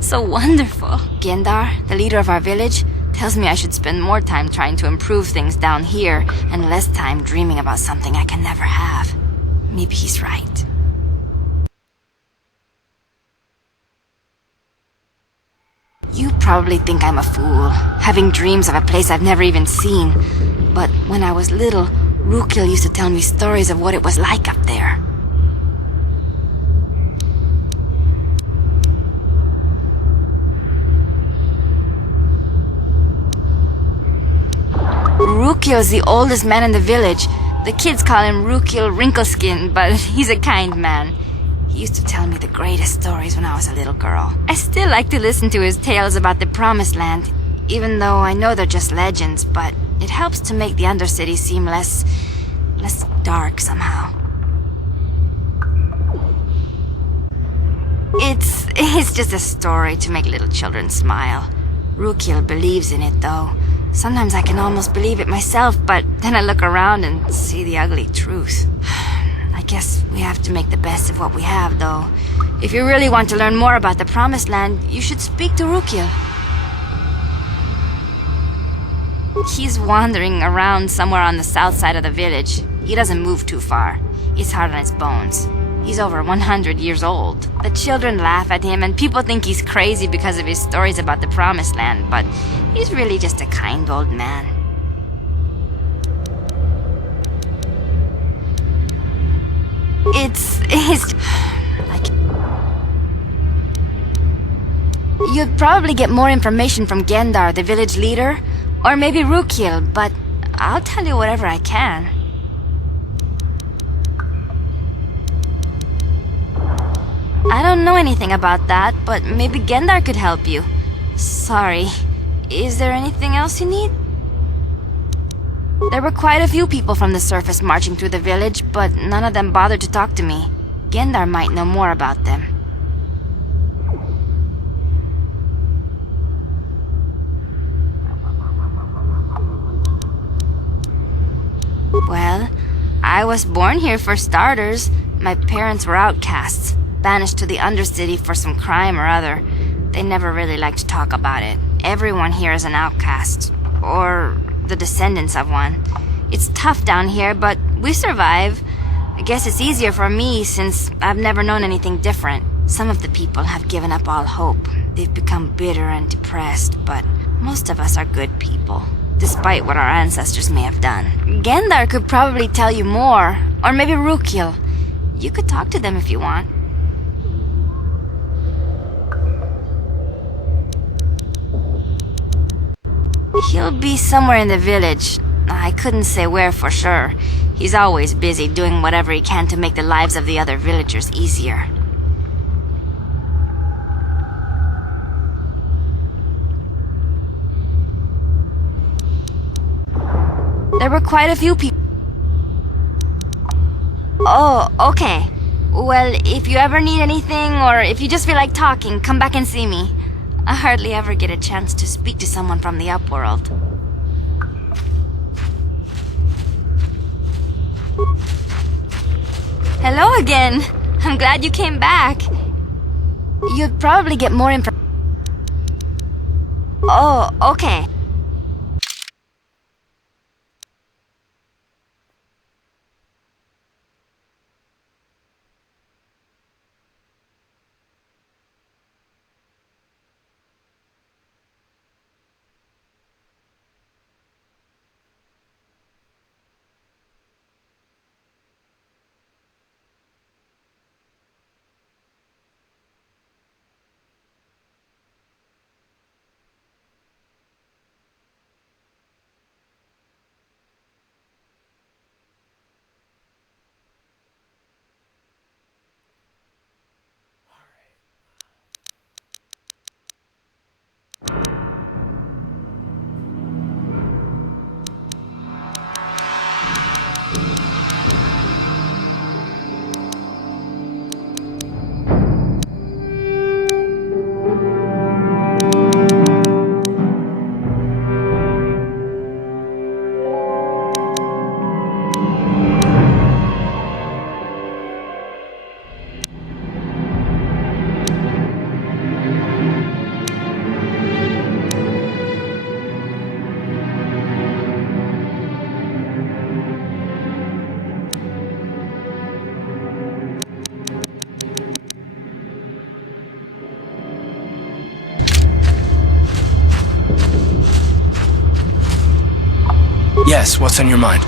so wonderful. Gendar, the leader of our village, tells me I should spend more time trying to improve things down here and less time dreaming about something I can never have. Maybe he's right. You probably think I'm a fool, having dreams of a place I've never even seen. But when I was little, Rakghouls used to tell me stories of what it was like up there. Rakghouls the oldest man in the village. The kids call him Rakghouls Wrinkleskin, but he's a kind man. He used to tell me the greatest stories when I was a little girl. I still like to listen to his tales about the Promised Land, even though I know they're just legends, but it helps to make the Undercity seem less dark somehow. It's just a story to make little children smile. Rakghouls believes in it, though. Sometimes I can almost believe it myself, but then I look around and see the ugly truth. I guess we have to make the best of what we have, though. If you really want to learn more about the Promised Land, you should speak to Rakghouls. He's wandering around somewhere on the south side of the village. He doesn't move too far. He's hard on his bones. He's over 100 years old. The children laugh at him, and people think he's crazy because of his stories about the Promised Land, but he's really just a kind old man. It's like... You'd probably get more information from Gendar, the village leader, or maybe Rakghouls, but I'll tell you whatever I can. I don't know anything about that, but maybe Gendar could help you. Sorry. Is there anything else you need? There were quite a few people from the surface marching through the village, but none of them bothered to talk to me. Gendar might know more about them. Well, I was born here for starters. My parents were outcasts, banished to the Undercity for some crime or other. They never really liked to talk about it. Everyone here is an outcast, or the descendants of one. It's tough down here, but we survive. I guess it's easier for me since I've never known anything different. Some of the people have given up all hope. They've become bitter and depressed, but most of us are good people, despite what our ancestors may have done. Gendar could probably tell you more, or maybe Rakghouls. You could talk to them if you want. He'll be somewhere in the village. I couldn't say where for sure. He's always busy doing whatever he can to make the lives of the other villagers easier. There were quite a few people. Oh, okay. Well, if you ever need anything, or if you just feel like talking, come back and see me. I hardly ever get a chance to speak to someone from the Upworld. Hello again! I'm glad you came back. You'd probably get more info. Oh, okay. Yes, what's on your mind?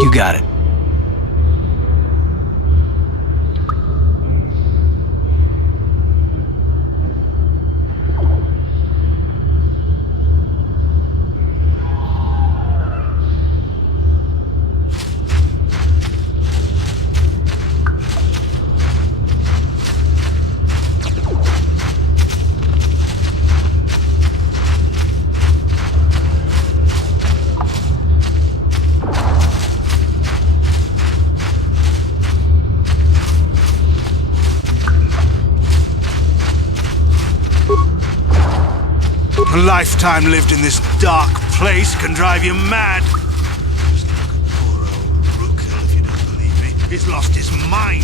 You got it. A lifetime lived in this dark place can drive you mad. Just look at poor old Rakghouls if you don't believe me. He's lost his mind.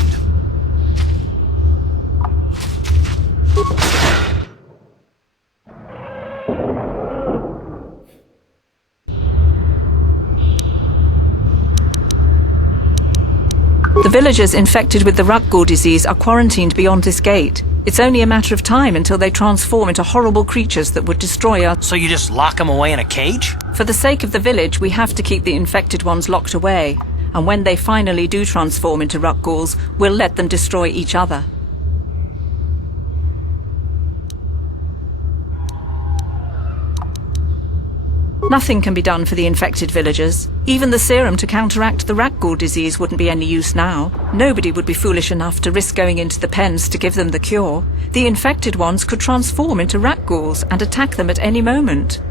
The villagers infected with the Rakghoul disease are quarantined beyond this gate. It's only a matter of time until they transform into horrible creatures that would destroy us. So you just lock them away in a cage? For the sake of the village, we have to keep the infected ones locked away. And when they finally do transform into Rakghouls, we'll let them destroy each other. Nothing can be done for the infected villagers. Even the serum to counteract the Rakghoul disease wouldn't be any use now. Nobody would be foolish enough to risk going into the pens to give them the cure. The infected ones could transform into Rakghouls and attack them at any moment.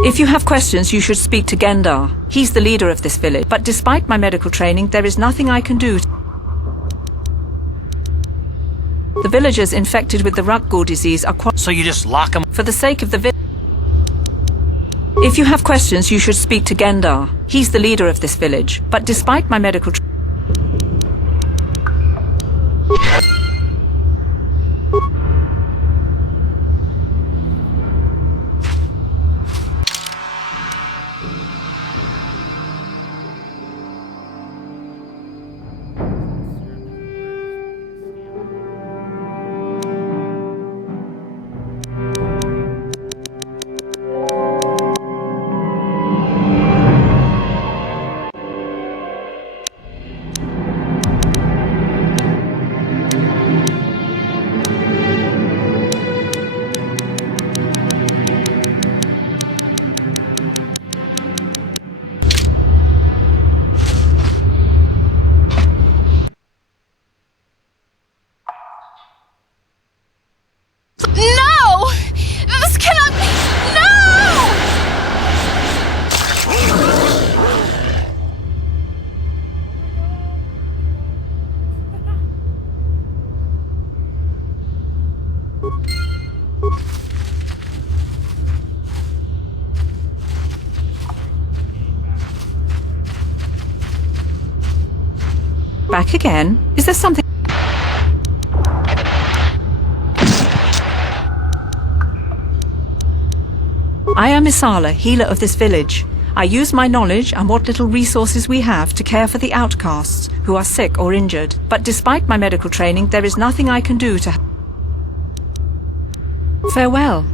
If you have questions, you should speak to Gendar. He's the leader of this village. But despite my medical training, there is nothing I can do. The villagers infected with the Rakghoul disease are So you just lock them? For the sake of the village. If you have questions, you should speak to Gendar. He's the leader of this village. But despite my medical training... No! This cannot be. No! Back again? Is there something... I am Isala, healer of this village. I use my knowledge and what little resources we have to care for the outcasts who are sick or injured. But despite my medical training, there is nothing I can do to... Farewell.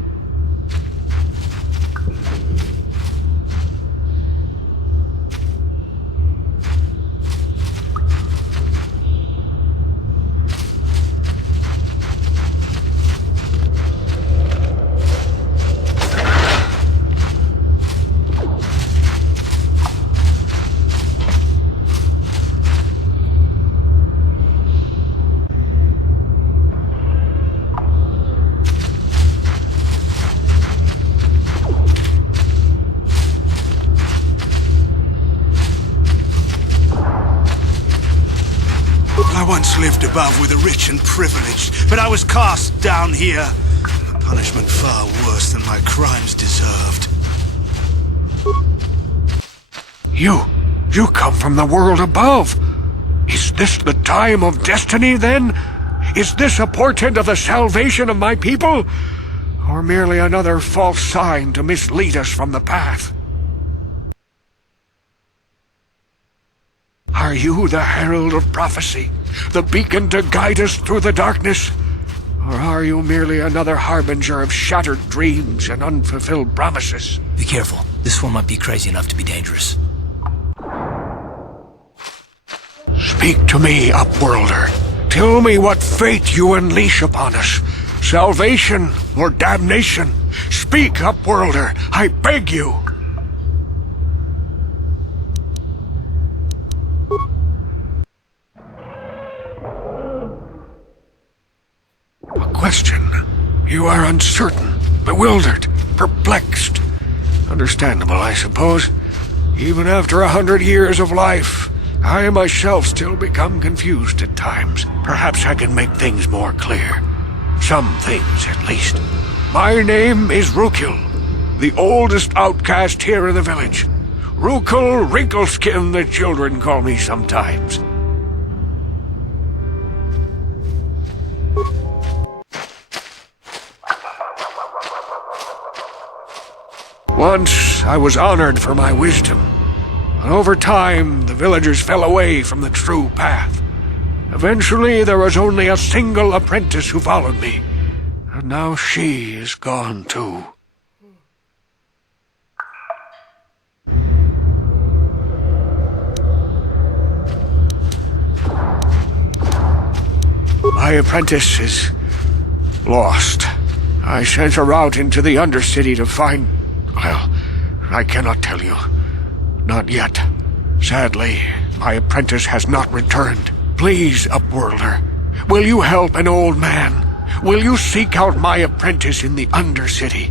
I once lived above with the rich and privileged, but I was cast down here. A punishment far worse than my crimes deserved. You come from the world above. Is this the time of destiny, then? Is this a portent of the salvation of my people? Or merely another false sign to mislead us from the path? Are you the herald of prophecy, the beacon to guide us through the darkness? Or are you merely another harbinger of shattered dreams and unfulfilled promises? Be careful. This one might be crazy enough to be dangerous. Speak to me, Upworlder. Tell me what fate you unleash upon us. Salvation or damnation? Speak, Upworlder, I beg you. A question. You are uncertain, bewildered, perplexed. Understandable, I suppose. Even after 100 years of life, I myself still become confused at times. Perhaps I can make things more clear. Some things, at least. My name is Rakghouls, the oldest outcast here in the village. Rakghouls Wrinkleskin, the children call me sometimes. Once I was honored for my wisdom, but over time the villagers fell away from the true path. Eventually there was only a single apprentice who followed me, and now she is gone too. My apprentice is lost. I sent her out into the Undercity to find... well, I cannot tell you. Not yet. Sadly, my apprentice has not returned. Please, Upworlder, will you help an old man? Will you seek out my apprentice in the Undercity?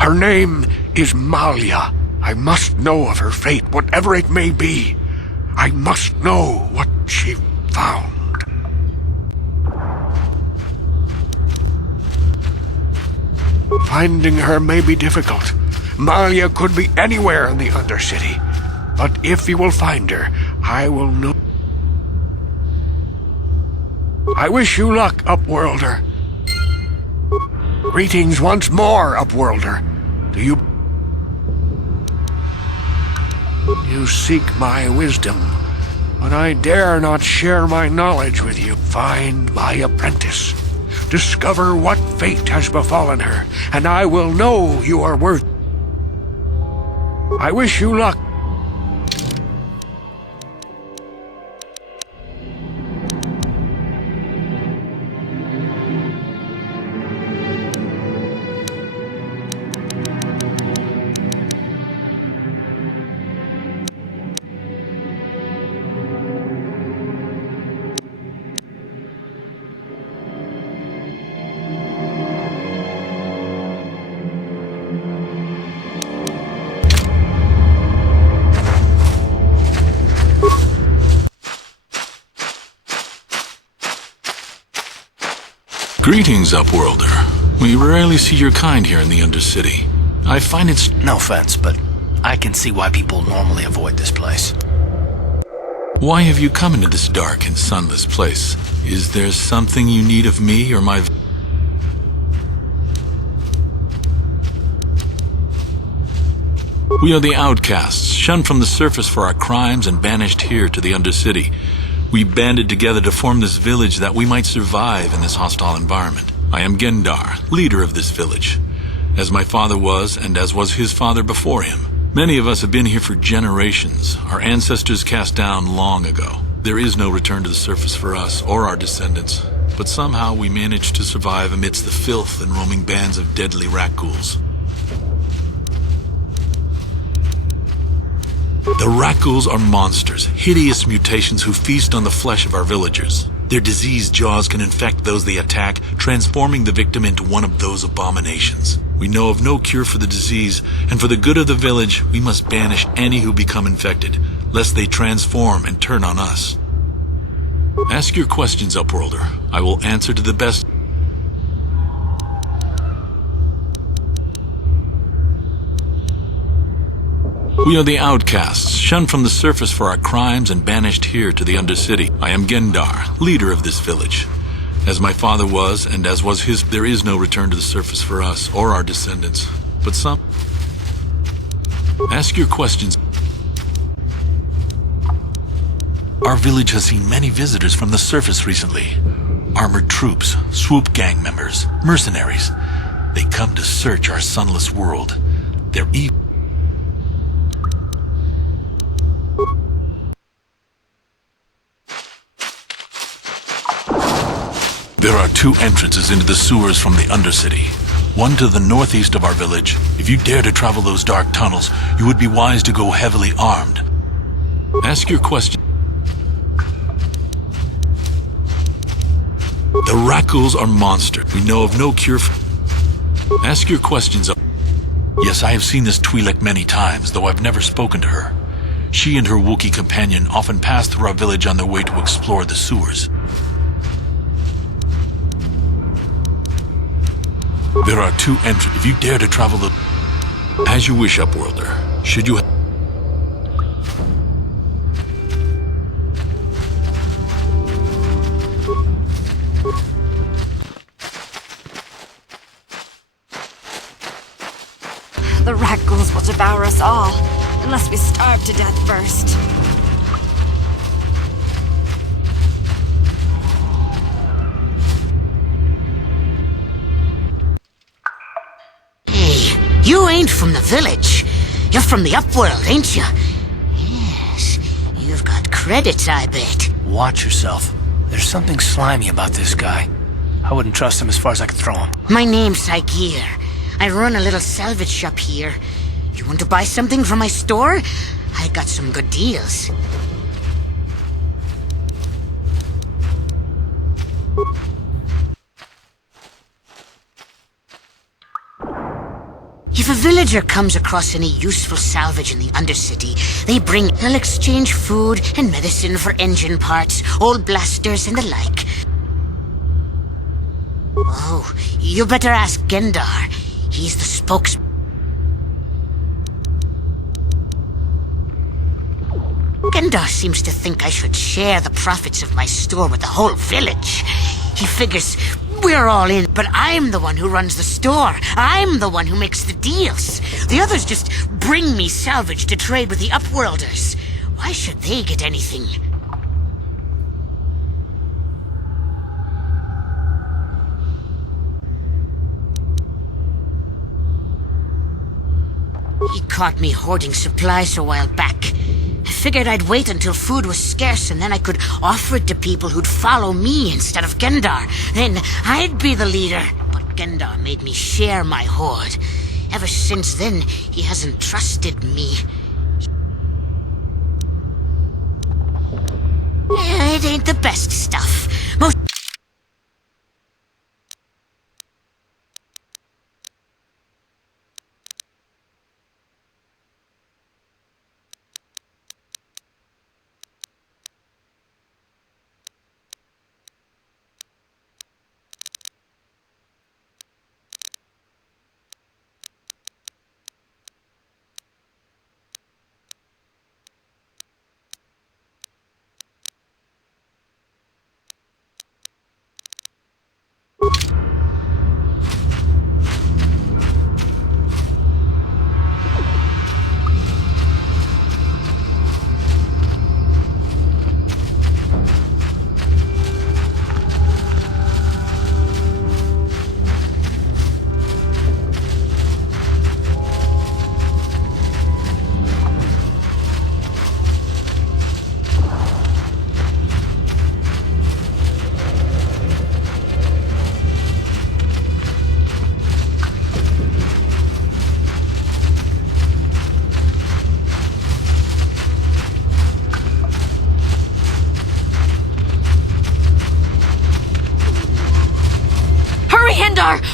Her name is Malia. I must know of her fate, whatever it may be. I must know what she found. Finding her may be difficult. Malia could be anywhere in the Undercity. But if you will find her, I will know. I wish you luck, Upworlder. Greetings once more, Upworlder. Do you... You seek my wisdom, but I dare not share my knowledge with you. Find my apprentice. Discover what fate has befallen her, and I will know you are worth. I wish you luck. Greetings, Upworlder. We rarely see your kind here in the Undercity. I find it's... No offense, but I can see why people normally avoid this place. Why have you come into this dark and sunless place? Is there something you need of me or my... We are the outcasts, shunned from the surface for our crimes and banished here to the Undercity. We banded together to form this village that we might survive in this hostile environment. I am Gendar, leader of this village, as my father was and as was his father before him. Many of us have been here for generations, our ancestors cast down long ago. There is no return to the surface for us or our descendants, but somehow we managed to survive amidst the filth and roaming bands of deadly Rakghouls. The Rakghouls are monsters, hideous mutations who feast on the flesh of our villagers. Their diseased jaws can infect those they attack, transforming the victim into one of those abominations. We know of no cure for the disease, and for the good of the village, we must banish any who become infected, lest they transform and turn on us. Ask your questions, Upworlder. I will answer to the best. We are the outcasts, shunned from the surface for our crimes and banished here to the Undercity. I am Gendar, leader of this village. As my father was, and as was his, there is no return to the surface for us or our descendants. But some... Ask your questions. Our village has seen many visitors from the surface recently. Armored troops, swoop gang members, mercenaries. They come to search our sunless world. They're evil. There are 2 entrances into the sewers from the Undercity. One to the northeast of our village. If you dare to travel those dark tunnels, you would be wise to go heavily armed. Ask your question. The Rakghouls are monsters. We know of no cure for... Ask your questions. Yes, I have seen this Twi'lek many times, though I've never spoken to her. She and her Wookiee companion often pass through our village on their way to explore the sewers. There are 2 entrances. If you dare to travel the... As you wish, Upworlder. Should you... The Rakghouls will devour us all, unless we starve to death first. You ain't from the village. You're from the Upworld, ain't you? Yes. You've got credits, I bet. Watch yourself. There's something slimy about this guy. I wouldn't trust him as far as I could throw him. My name's Saigir. I run a little salvage shop here. You want to buy something from my store? I got some good deals. If a villager comes across any useful salvage in the Undercity, they'll exchange food and medicine for engine parts, old blasters, and the like. Oh, you better ask Gendar. He's the spokesman. Gendar seems to think I should share the profits of my store with the whole village. He figures we're all in, but I'm the one who runs the store. I'm the one who makes the deals. The others just bring me salvage to trade with the Upworlders. Why should they get anything? He caught me hoarding supplies a while back. I figured I'd wait until food was scarce and then I could offer it to people who'd follow me instead of Gendar. Then I'd be the leader. But Gendar made me share my hoard. Ever since then, he hasn't trusted me. It ain't the best stuff. Most...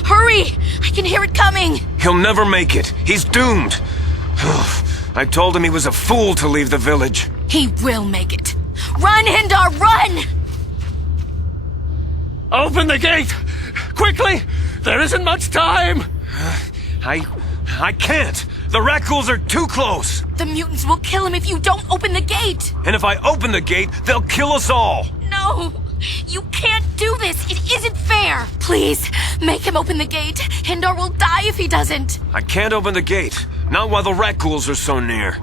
Hurry! I can hear it coming! He'll never make it. He's doomed. I told him he was a fool to leave the village. He will make it. Run, Hindar, run! Open the gate! Quickly! There isn't much time! I can't! The Rakghouls are too close! The mutants will kill him if you don't open the gate! And if I open the gate, they'll kill us all! No! You can't do this! It isn't fair! Please, make him open the gate. Hindar will die if he doesn't. I can't open the gate. Not while the Rakghouls are so near.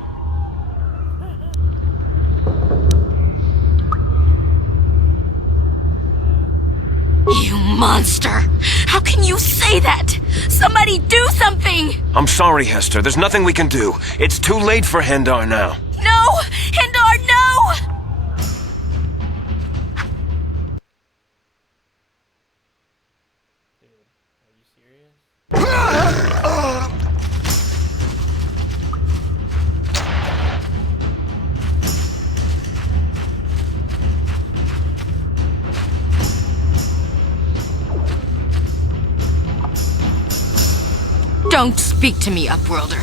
monster! How can you say that? Somebody do something! I'm sorry, Hester. There's nothing we can do. It's too late for Hendar now. No! Hendar, no! Don't speak to me, Upworlder.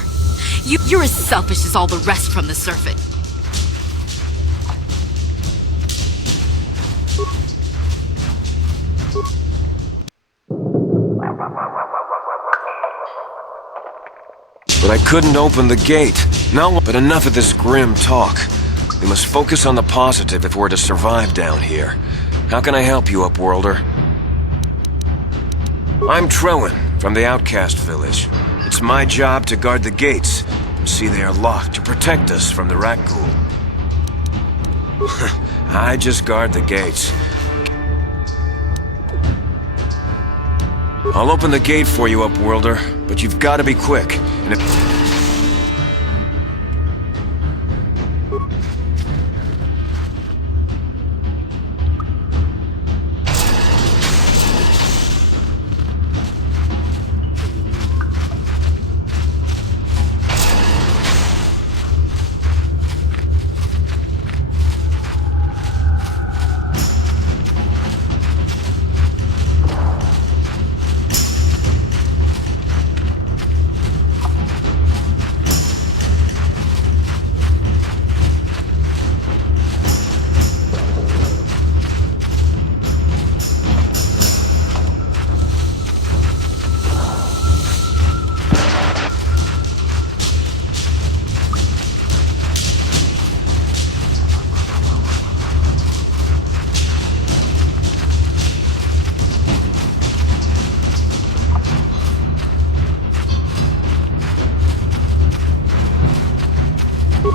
You're as selfish as all the rest from the surface. But I couldn't open the gate. No, but enough of this grim talk. We must focus on the positive if we're to survive down here. How can I help you, Upworlder? I'm Trellin, from the Outcast Village. It's my job to guard the gates and see they are locked to protect us from the Rakghoul. I just guard the gates. I'll open the gate for you, Upworlder, but you've got to be quick. And if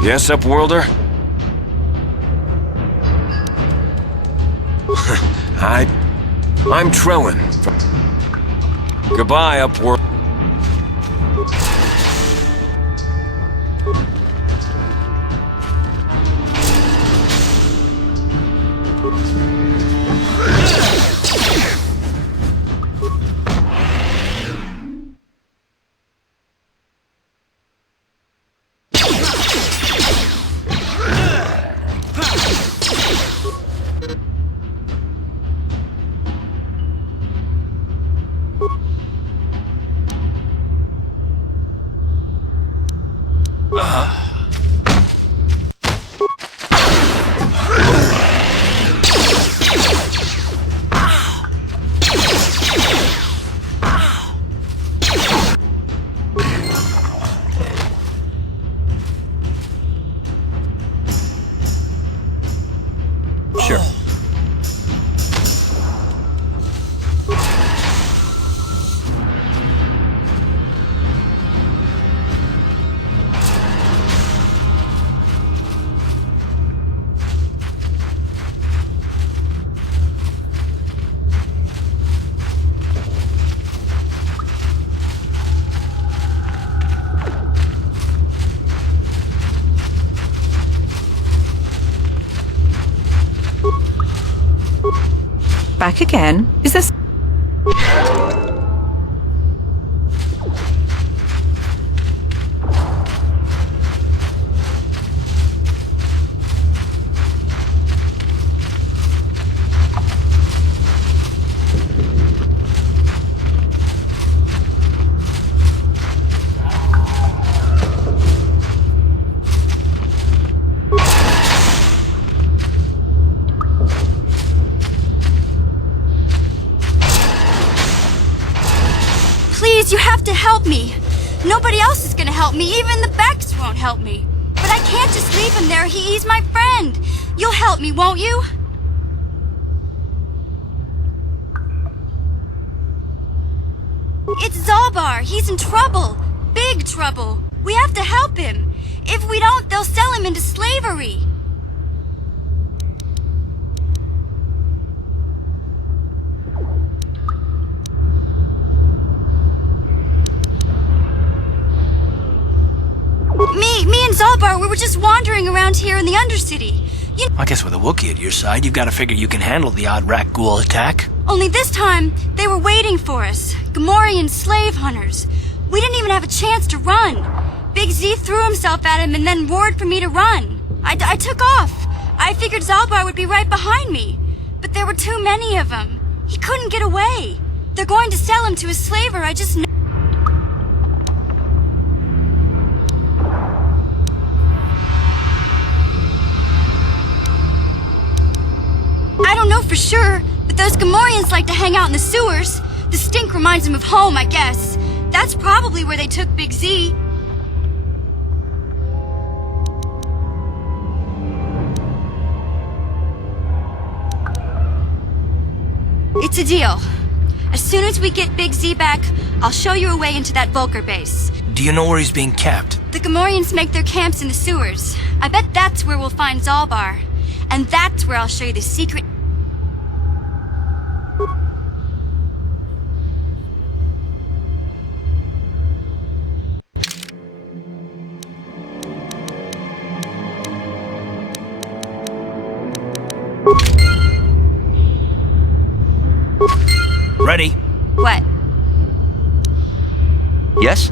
yes, Upworlder? I'm Trellin. Goodbye, Upworld. Sure. Back again? Is this... Please, you have to help me. Nobody else is gonna help me. Even the Becks won't help me. But I can't just leave him there. He's my friend. You'll help me, won't you? It's Zalbar. He's in trouble. Big trouble. We have to help him. If we don't, they'll sell him into slavery. Zalbar, we were just wandering around here in the Undercity. I guess with a Wookiee at your side, you've got to figure you can handle the odd Rakghoul attack. Only this time, they were waiting for us. Gamorrean slave hunters. We didn't even have a chance to run. Big Z threw himself at him and then roared for me to run. I took off. I figured Zalbar would be right behind me. But there were too many of them. He couldn't get away. They're going to sell him to a slaver, I just know. I don't know for sure, but those Gamorreans like to hang out in the sewers. The stink reminds them of home, I guess. That's probably where they took Big Z. It's a deal. As soon as we get Big Z back, I'll show you a way into that Vulkar base. Do you know where he's being kept? The Gamorreans make their camps in the sewers. I bet that's where we'll find Zalbar. And that's where I'll show you the secret... Ready? What? Yes?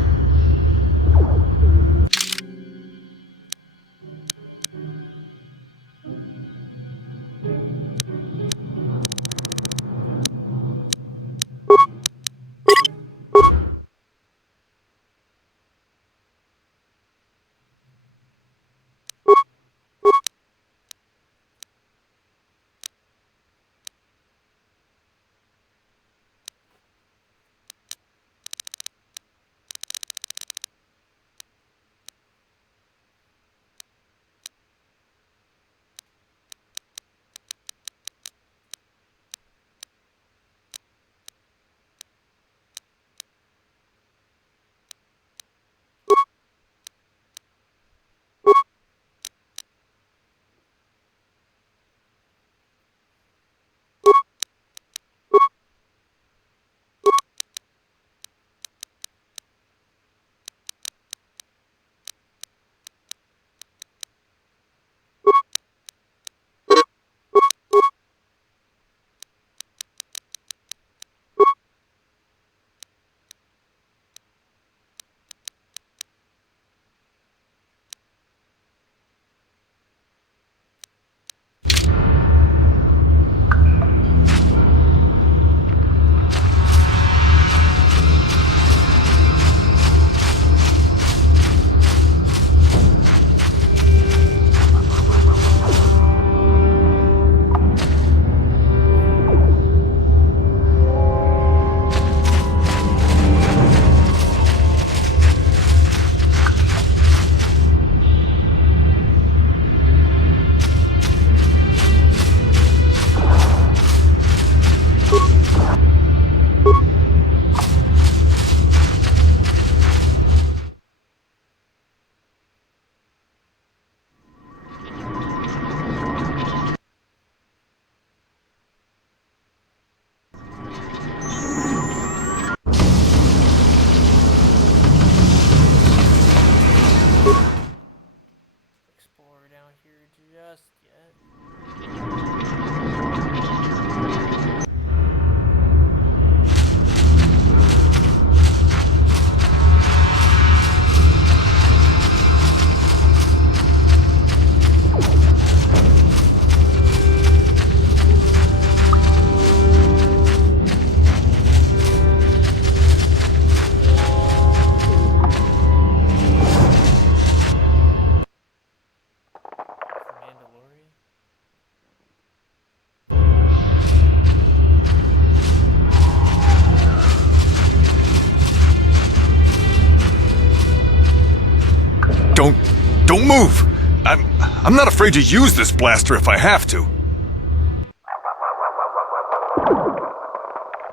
Don't move! I'm not afraid to use this blaster if I have to.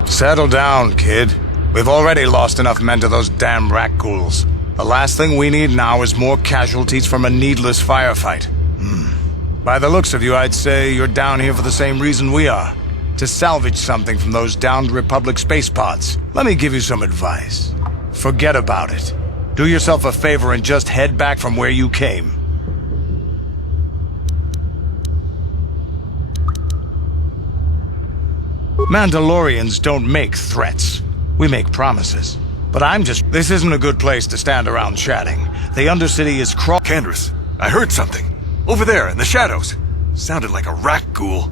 Settle down, kid. We've already lost enough men to those damn Rakghouls. The last thing we need now is more casualties from a needless firefight. By the looks of you, I'd say you're down here for the same reason we are. To salvage something from those downed Republic space pods. Let me give you some advice. Forget about it. Do yourself a favor and just head back from where you came. Mandalorians don't make threats. We make promises. But this isn't a good place to stand around chatting. The Undercity is Candace, I heard something. Over there, in the shadows. Sounded like a Rakghoul.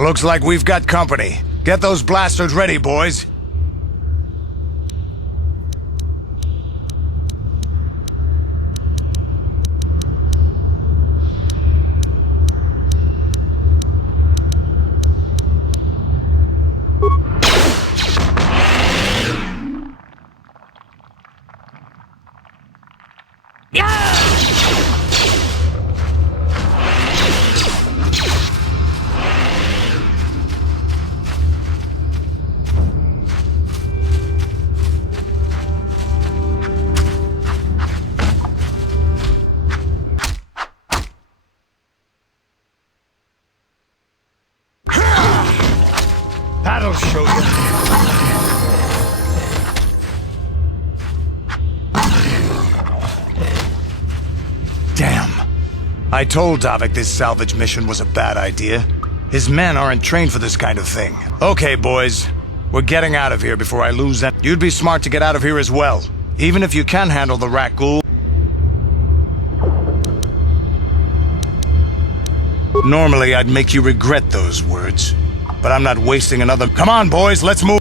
Looks like we've got company. Get those blasters ready, boys. That'll show you. Damn. I told Davik this salvage mission was a bad idea. His men aren't trained for this kind of thing. Okay, boys. We're getting out of here before I lose that. You'd be smart to get out of here as well. Even if you can handle the Rakghoul. Normally, I'd make you regret those words. But I'm not wasting another... Come on, boys, let's move!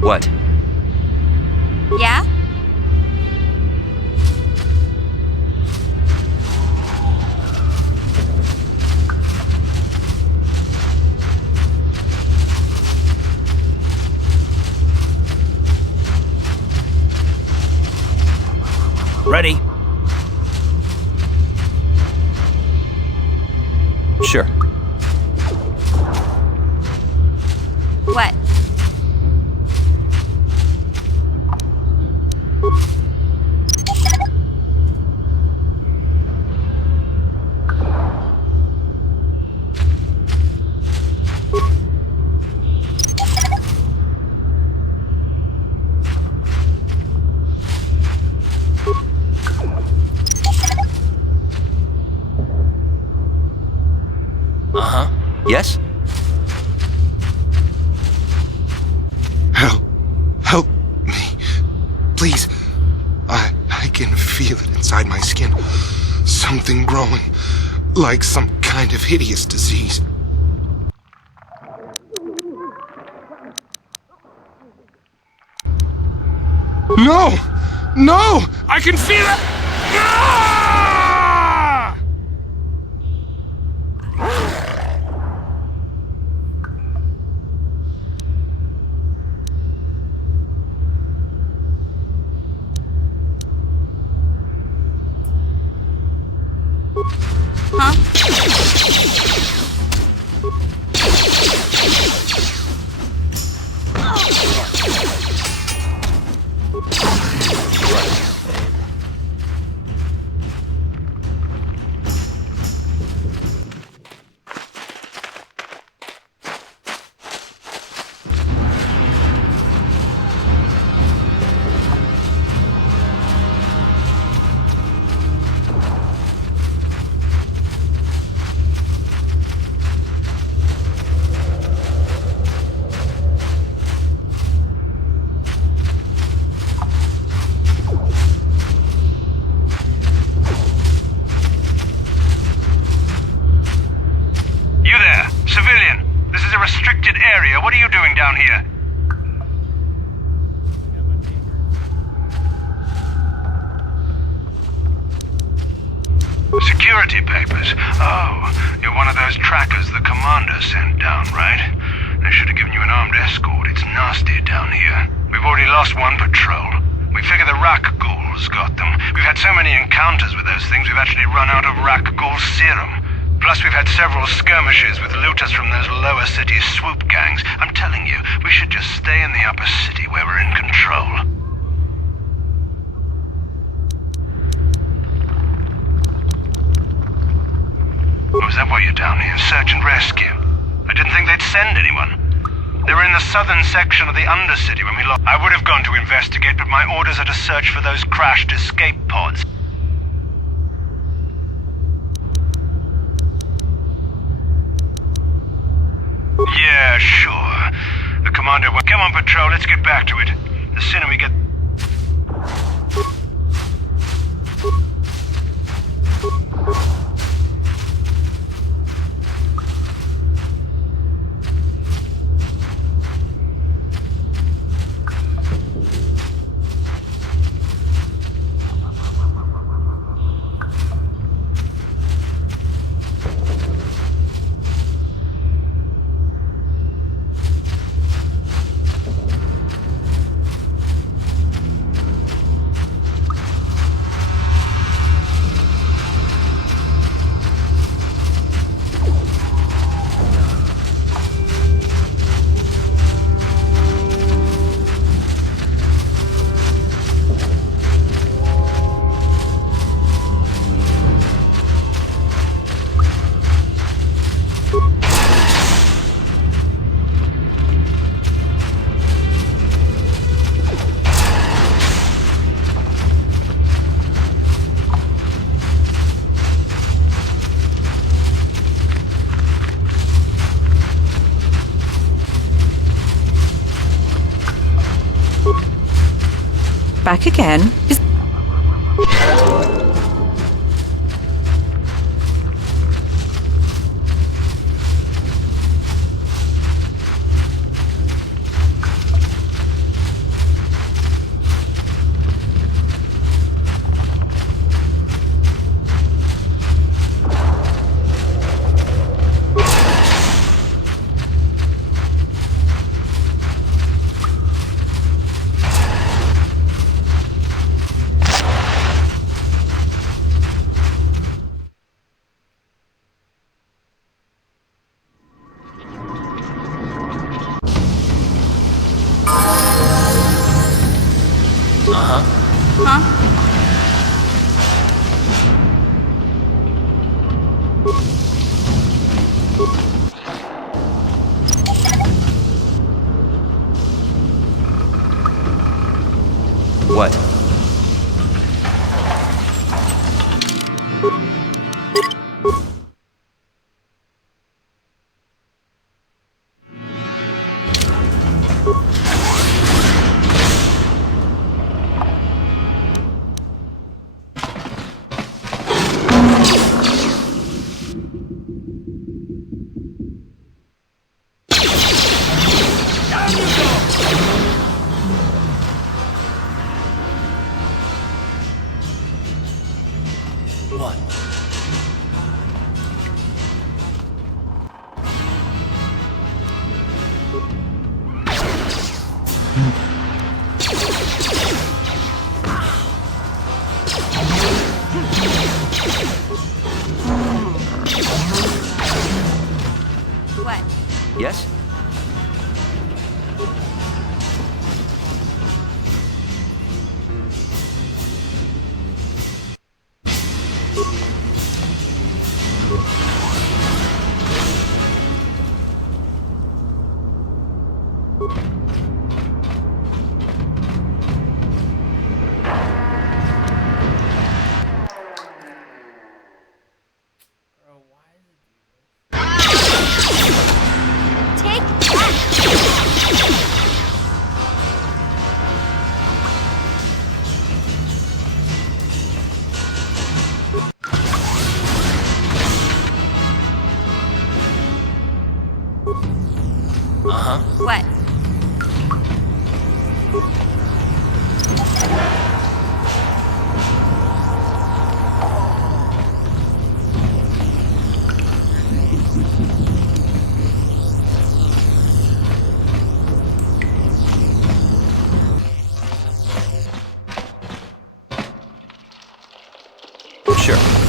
What? Yeah? Ready? Sure. What? Yes? Help me. Please. I can feel it inside my skin. Something growing. Like some kind of hideous disease. No! No! I can feel it! Ah! restricted area. What are you doing down here? Security papers. Oh, you're one of those trackers the commander sent down, right? They should have given you an armed escort. It's nasty down here. We've already lost one patrol. We figure the Rakghouls got them. We've had so many encounters with those things, we've actually run out of Rakghoul serum. Plus, we've had several skirmishes with looters from those lower city swoop gangs. I'm telling you, we should just stay in the upper city where we're in control. Oh, is that why you're down here? Search and rescue? I didn't think they'd send anyone. They were in the southern section of the Undercity when we lost. I would have gone to investigate, but my orders are to search for those crashed escape pods. Yeah, sure. The commander will... Come on, patrol, let's get back to it. The sooner we get... Back again? What? What? Yes? Huh? What? Sure.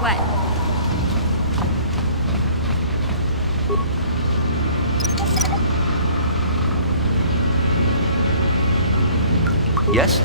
What? Yes?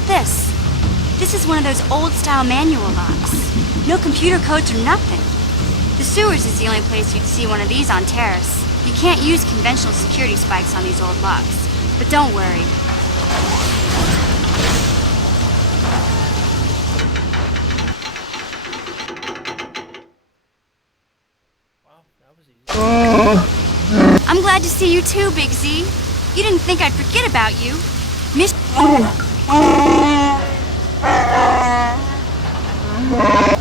at this. This is one of those old-style manual locks. No computer codes or nothing. The sewers is the only place you'd see one of these on Terrace. You can't use conventional security spikes on these old locks. But don't worry. I'm glad to see you too, Big Z. You didn't think I'd forget about you.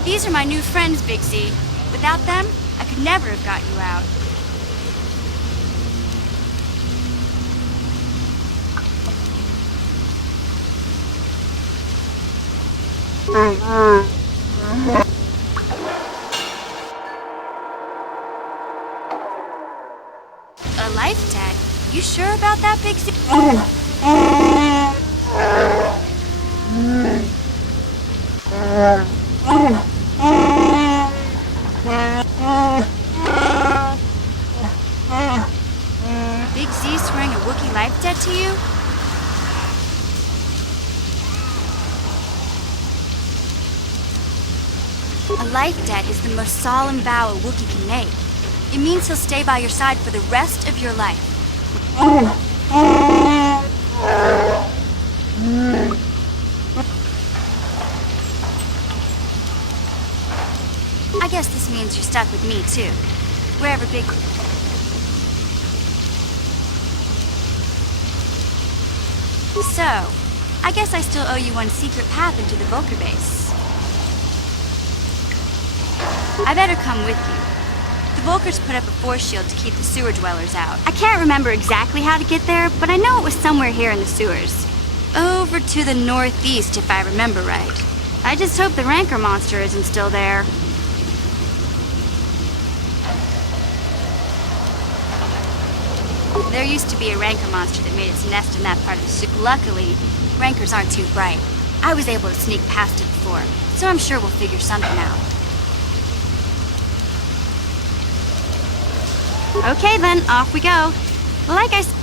These are my new friends, Big Z. Without them, I could never have got you out. A life debt? You sure about that, Big Z? Big Z swearing a Wookiee life debt to you? A life debt is the most solemn vow a Wookiee can make. It means he'll stay by your side for the rest of your life. I guess this means you're stuck with me, too. Wherever Big... So, I guess I still owe you one secret path into the Vulcar base. I better come with you. The Vulcars put up a force shield to keep the sewer dwellers out. I can't remember exactly how to get there, but I know it was somewhere here in the sewers. Over to the northeast, if I remember right. I just hope the Rancor monster isn't still there. There used to be a Rancor monster that made its nest in that part of the sewer. Luckily, Rancors aren't too bright. I was able to sneak past it before, so I'm sure we'll figure something out. Okay then, off we go. Like I said...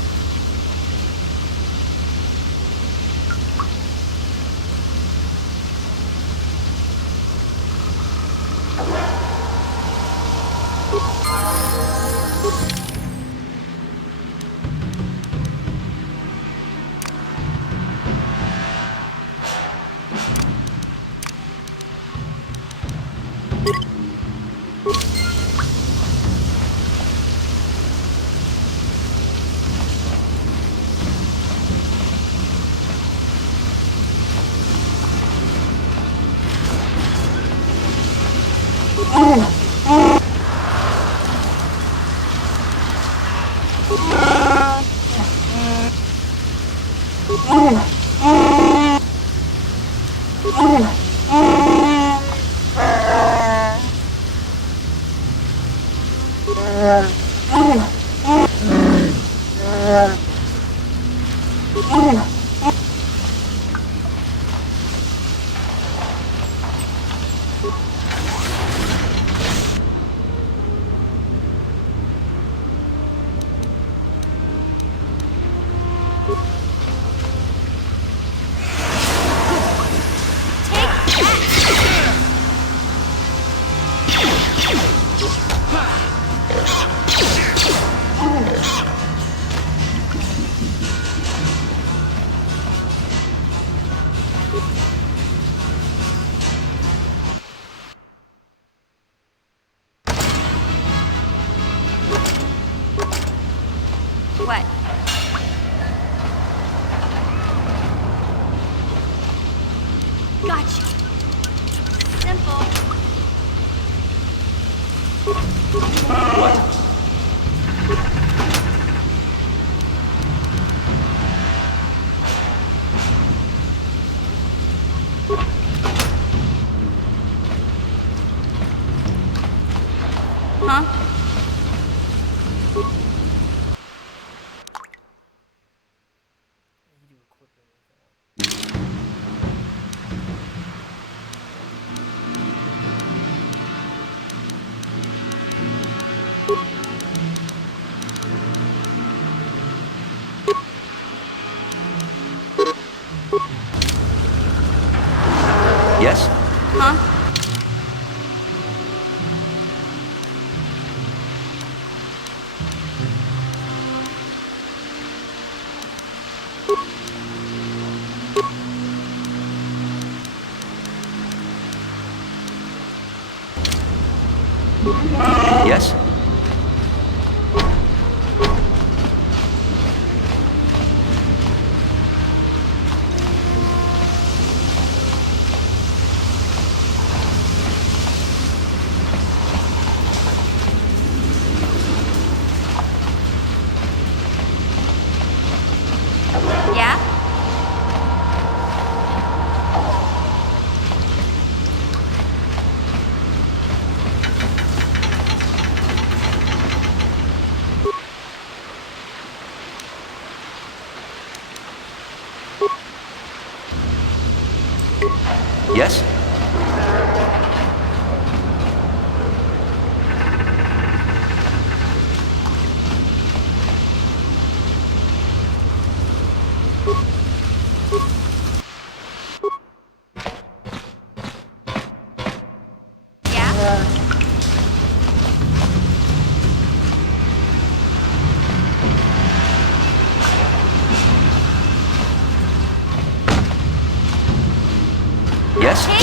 What? Gotcha. Simple. What? Huh? Yes? Huh? Yes? Yeah? Yes? Yes?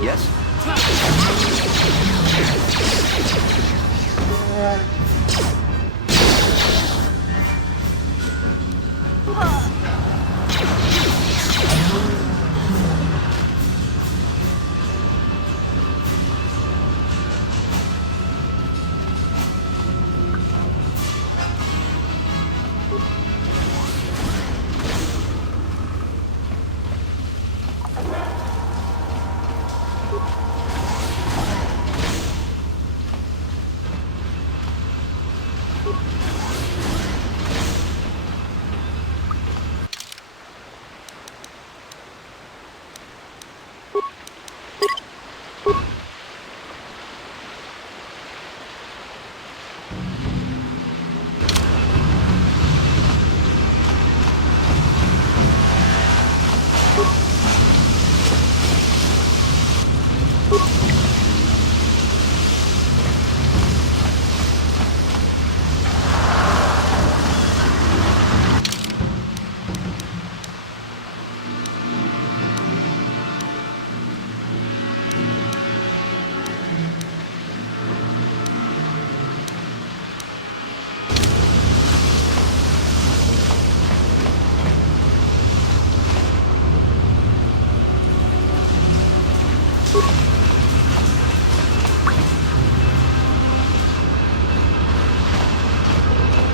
Yes?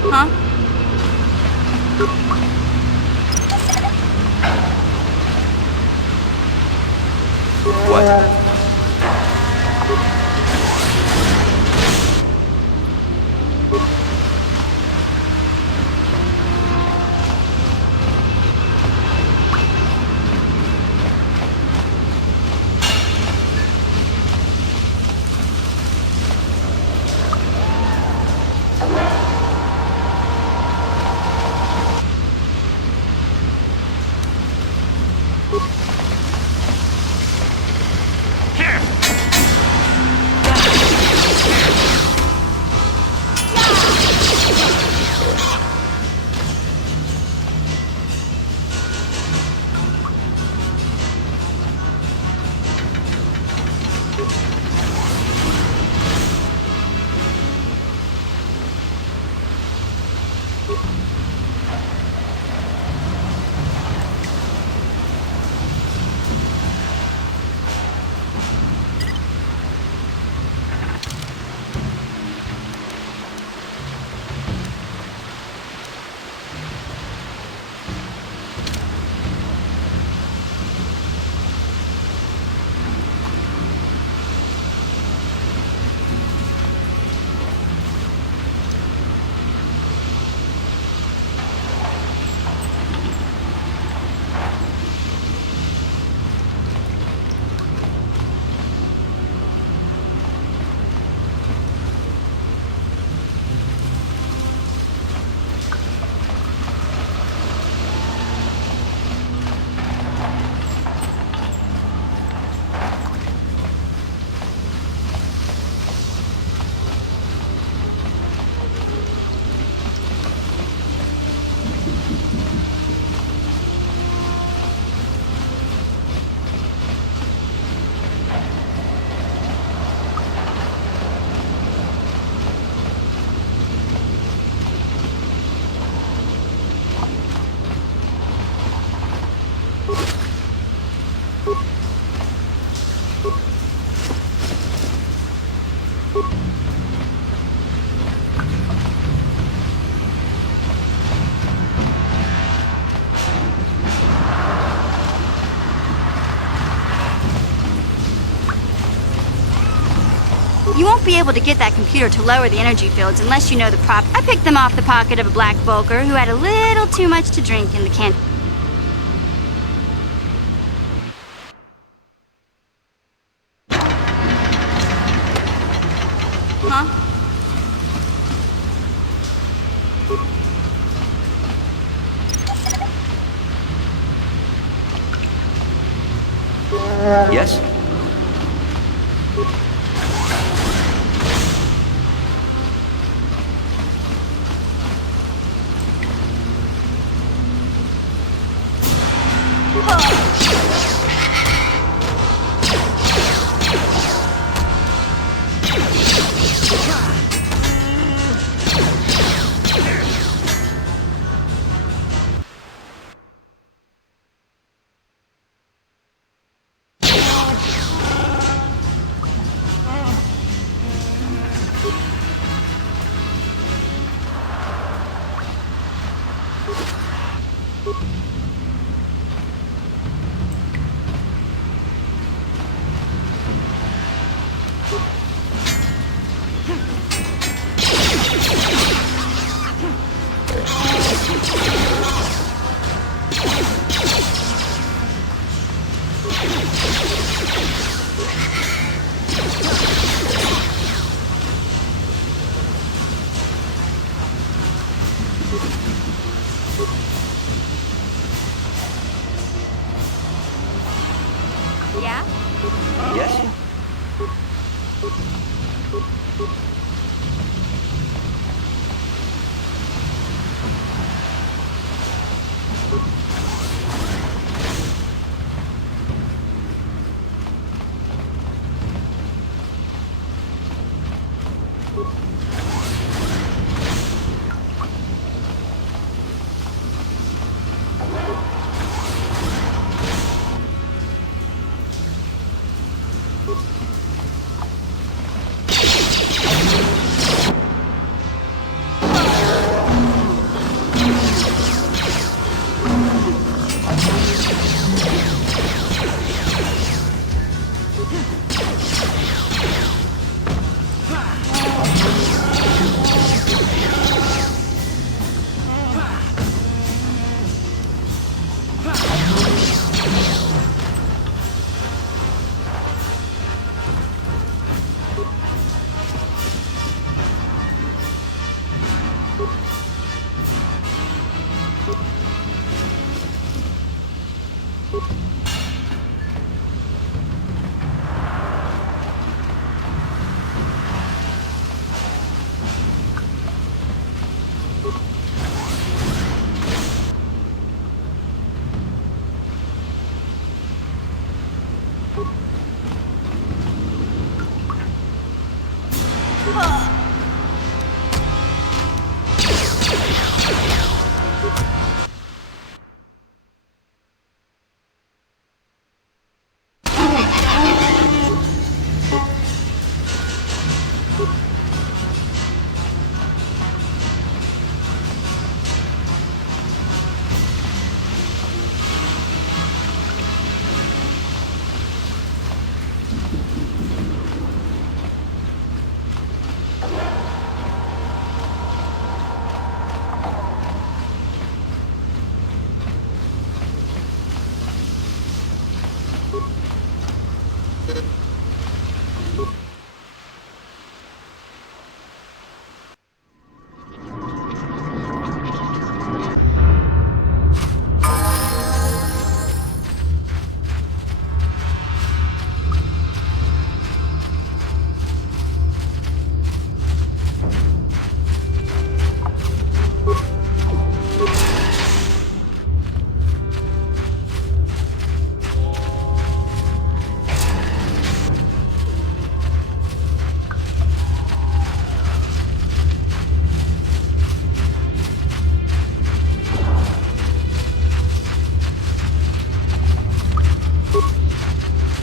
Huh? What? You won't be able to get that computer to lower the energy fields unless you know the prop. I picked them off the pocket of a black Volker who had a little too much to drink in the can. Huh? Yes? Yeah? Yes?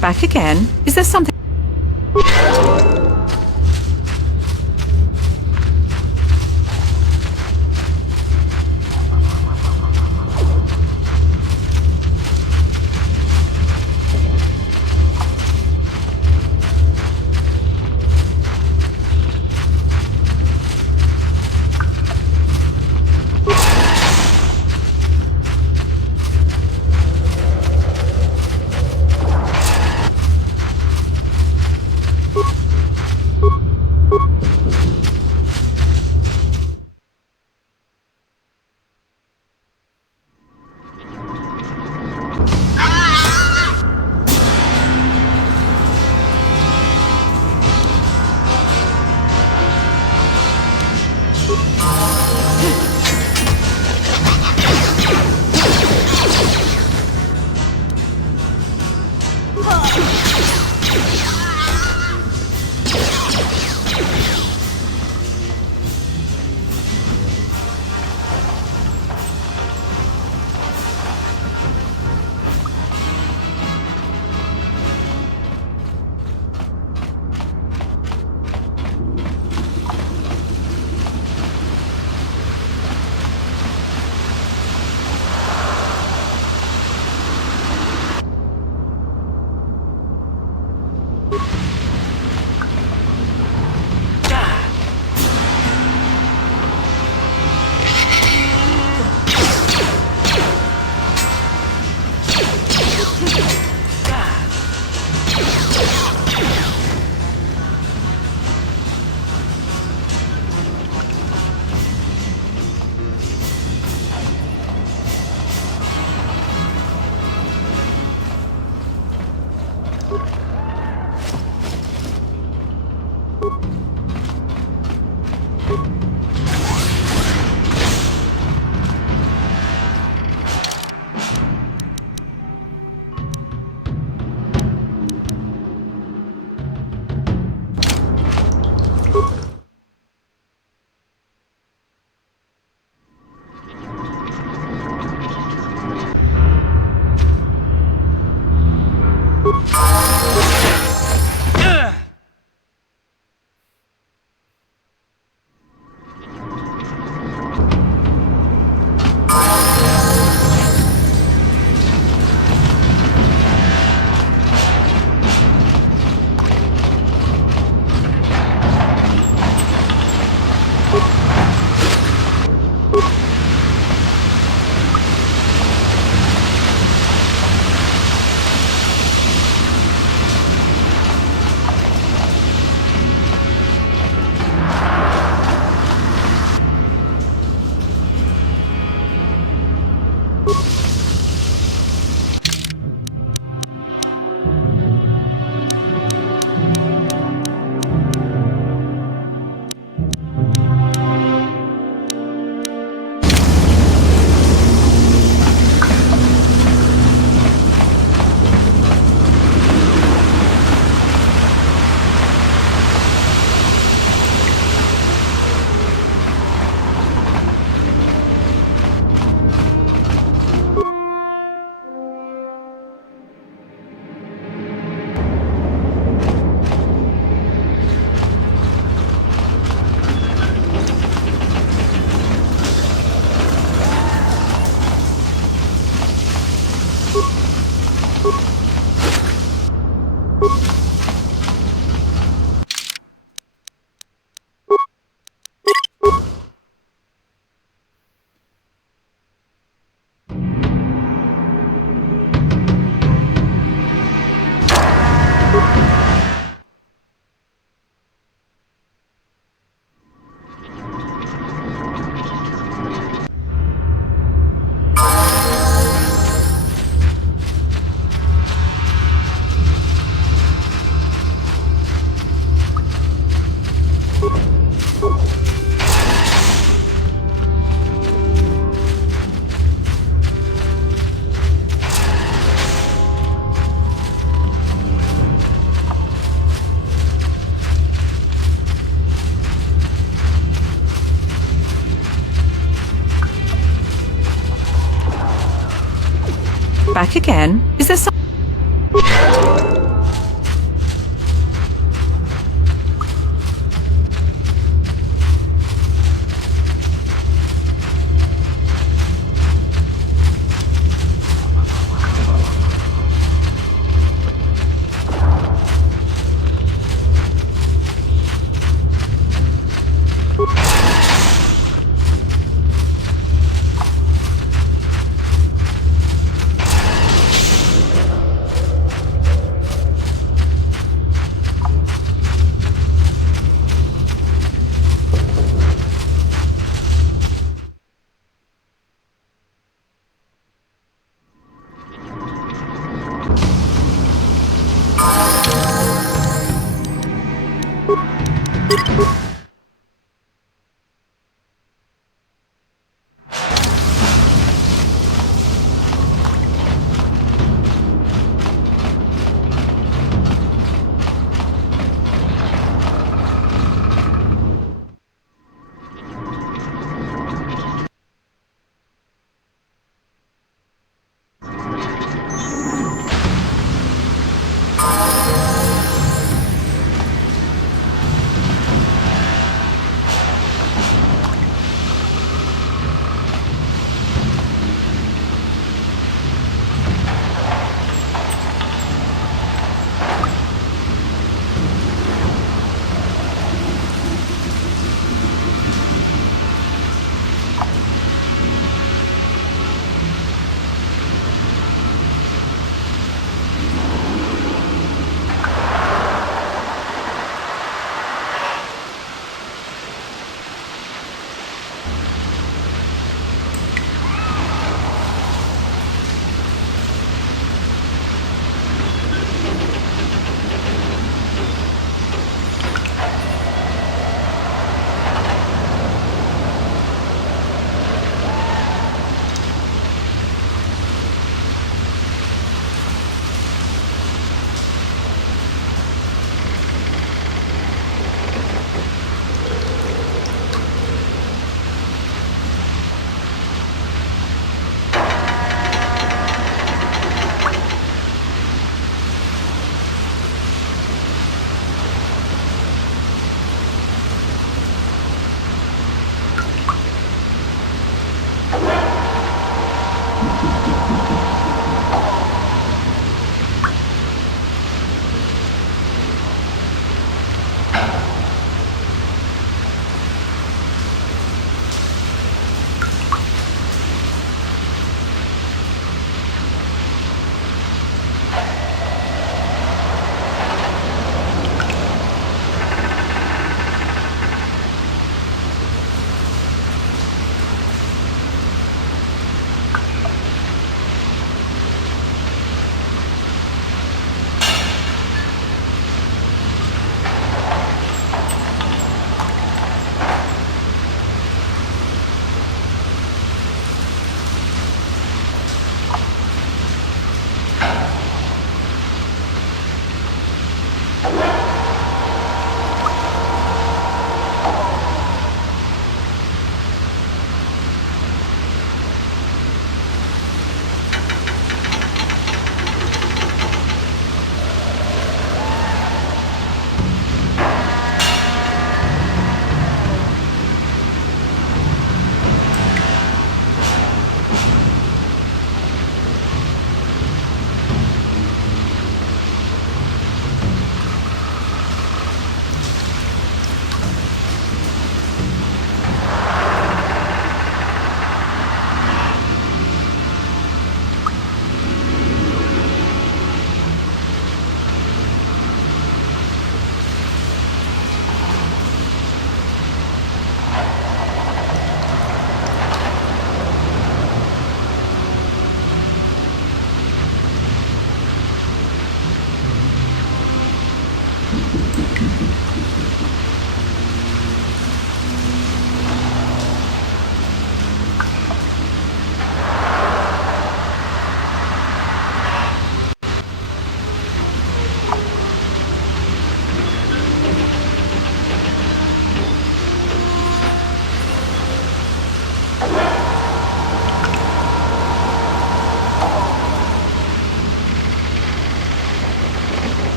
Back again? Is there something... Back again? Is there some...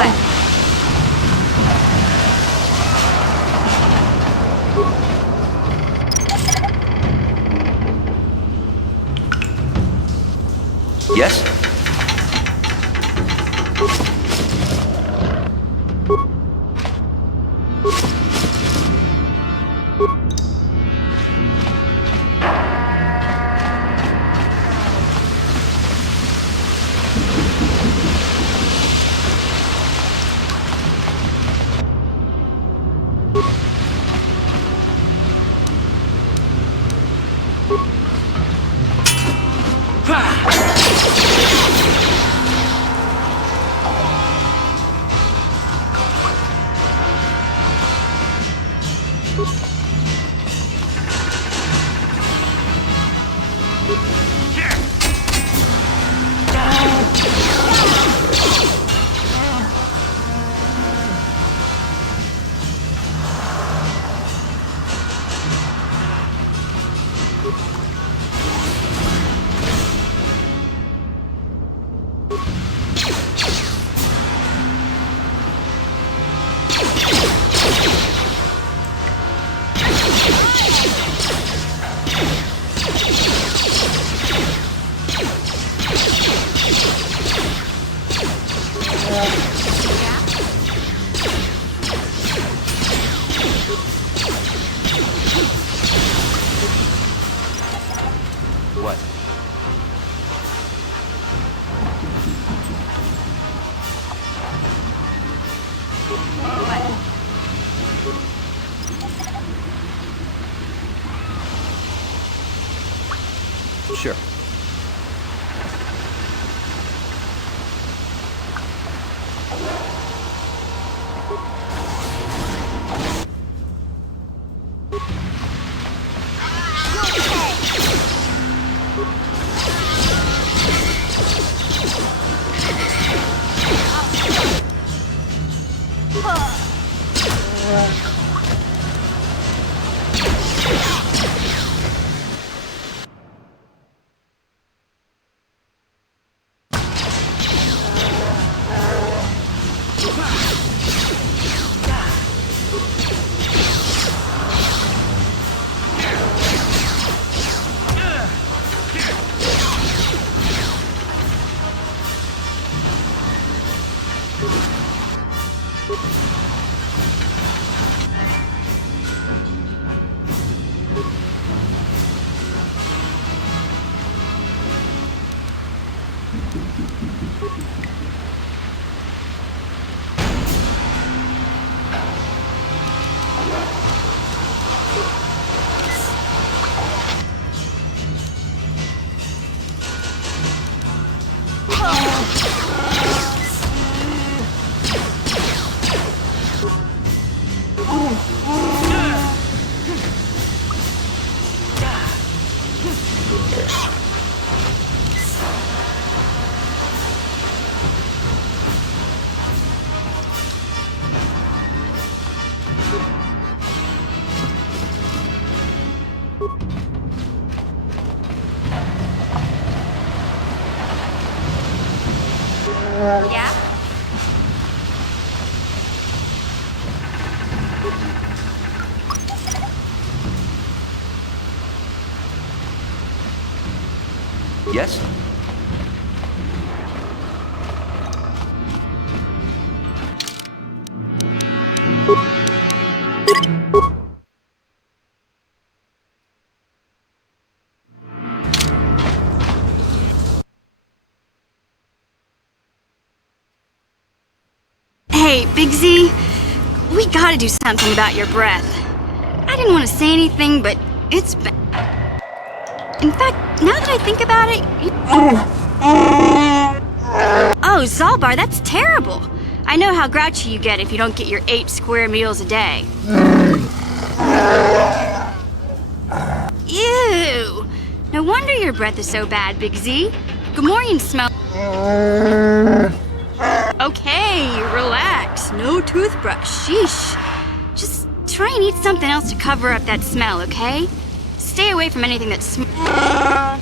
What? Yes? What? Sure. Yeah? Yes? Hey, Big Z, we gotta do something about your breath. I didn't want to say anything, but it's been... In fact, now that I think about it, Oh, Zalbar, that's terrible. I know how grouchy you get if you don't get your 8 square meals a day. Ew! No wonder your breath is so bad, Big Z. Gamorrean smell... Okay, relax. No toothbrush. Sheesh. Just try and eat something else to cover up that smell, okay? Stay away from anything that smells.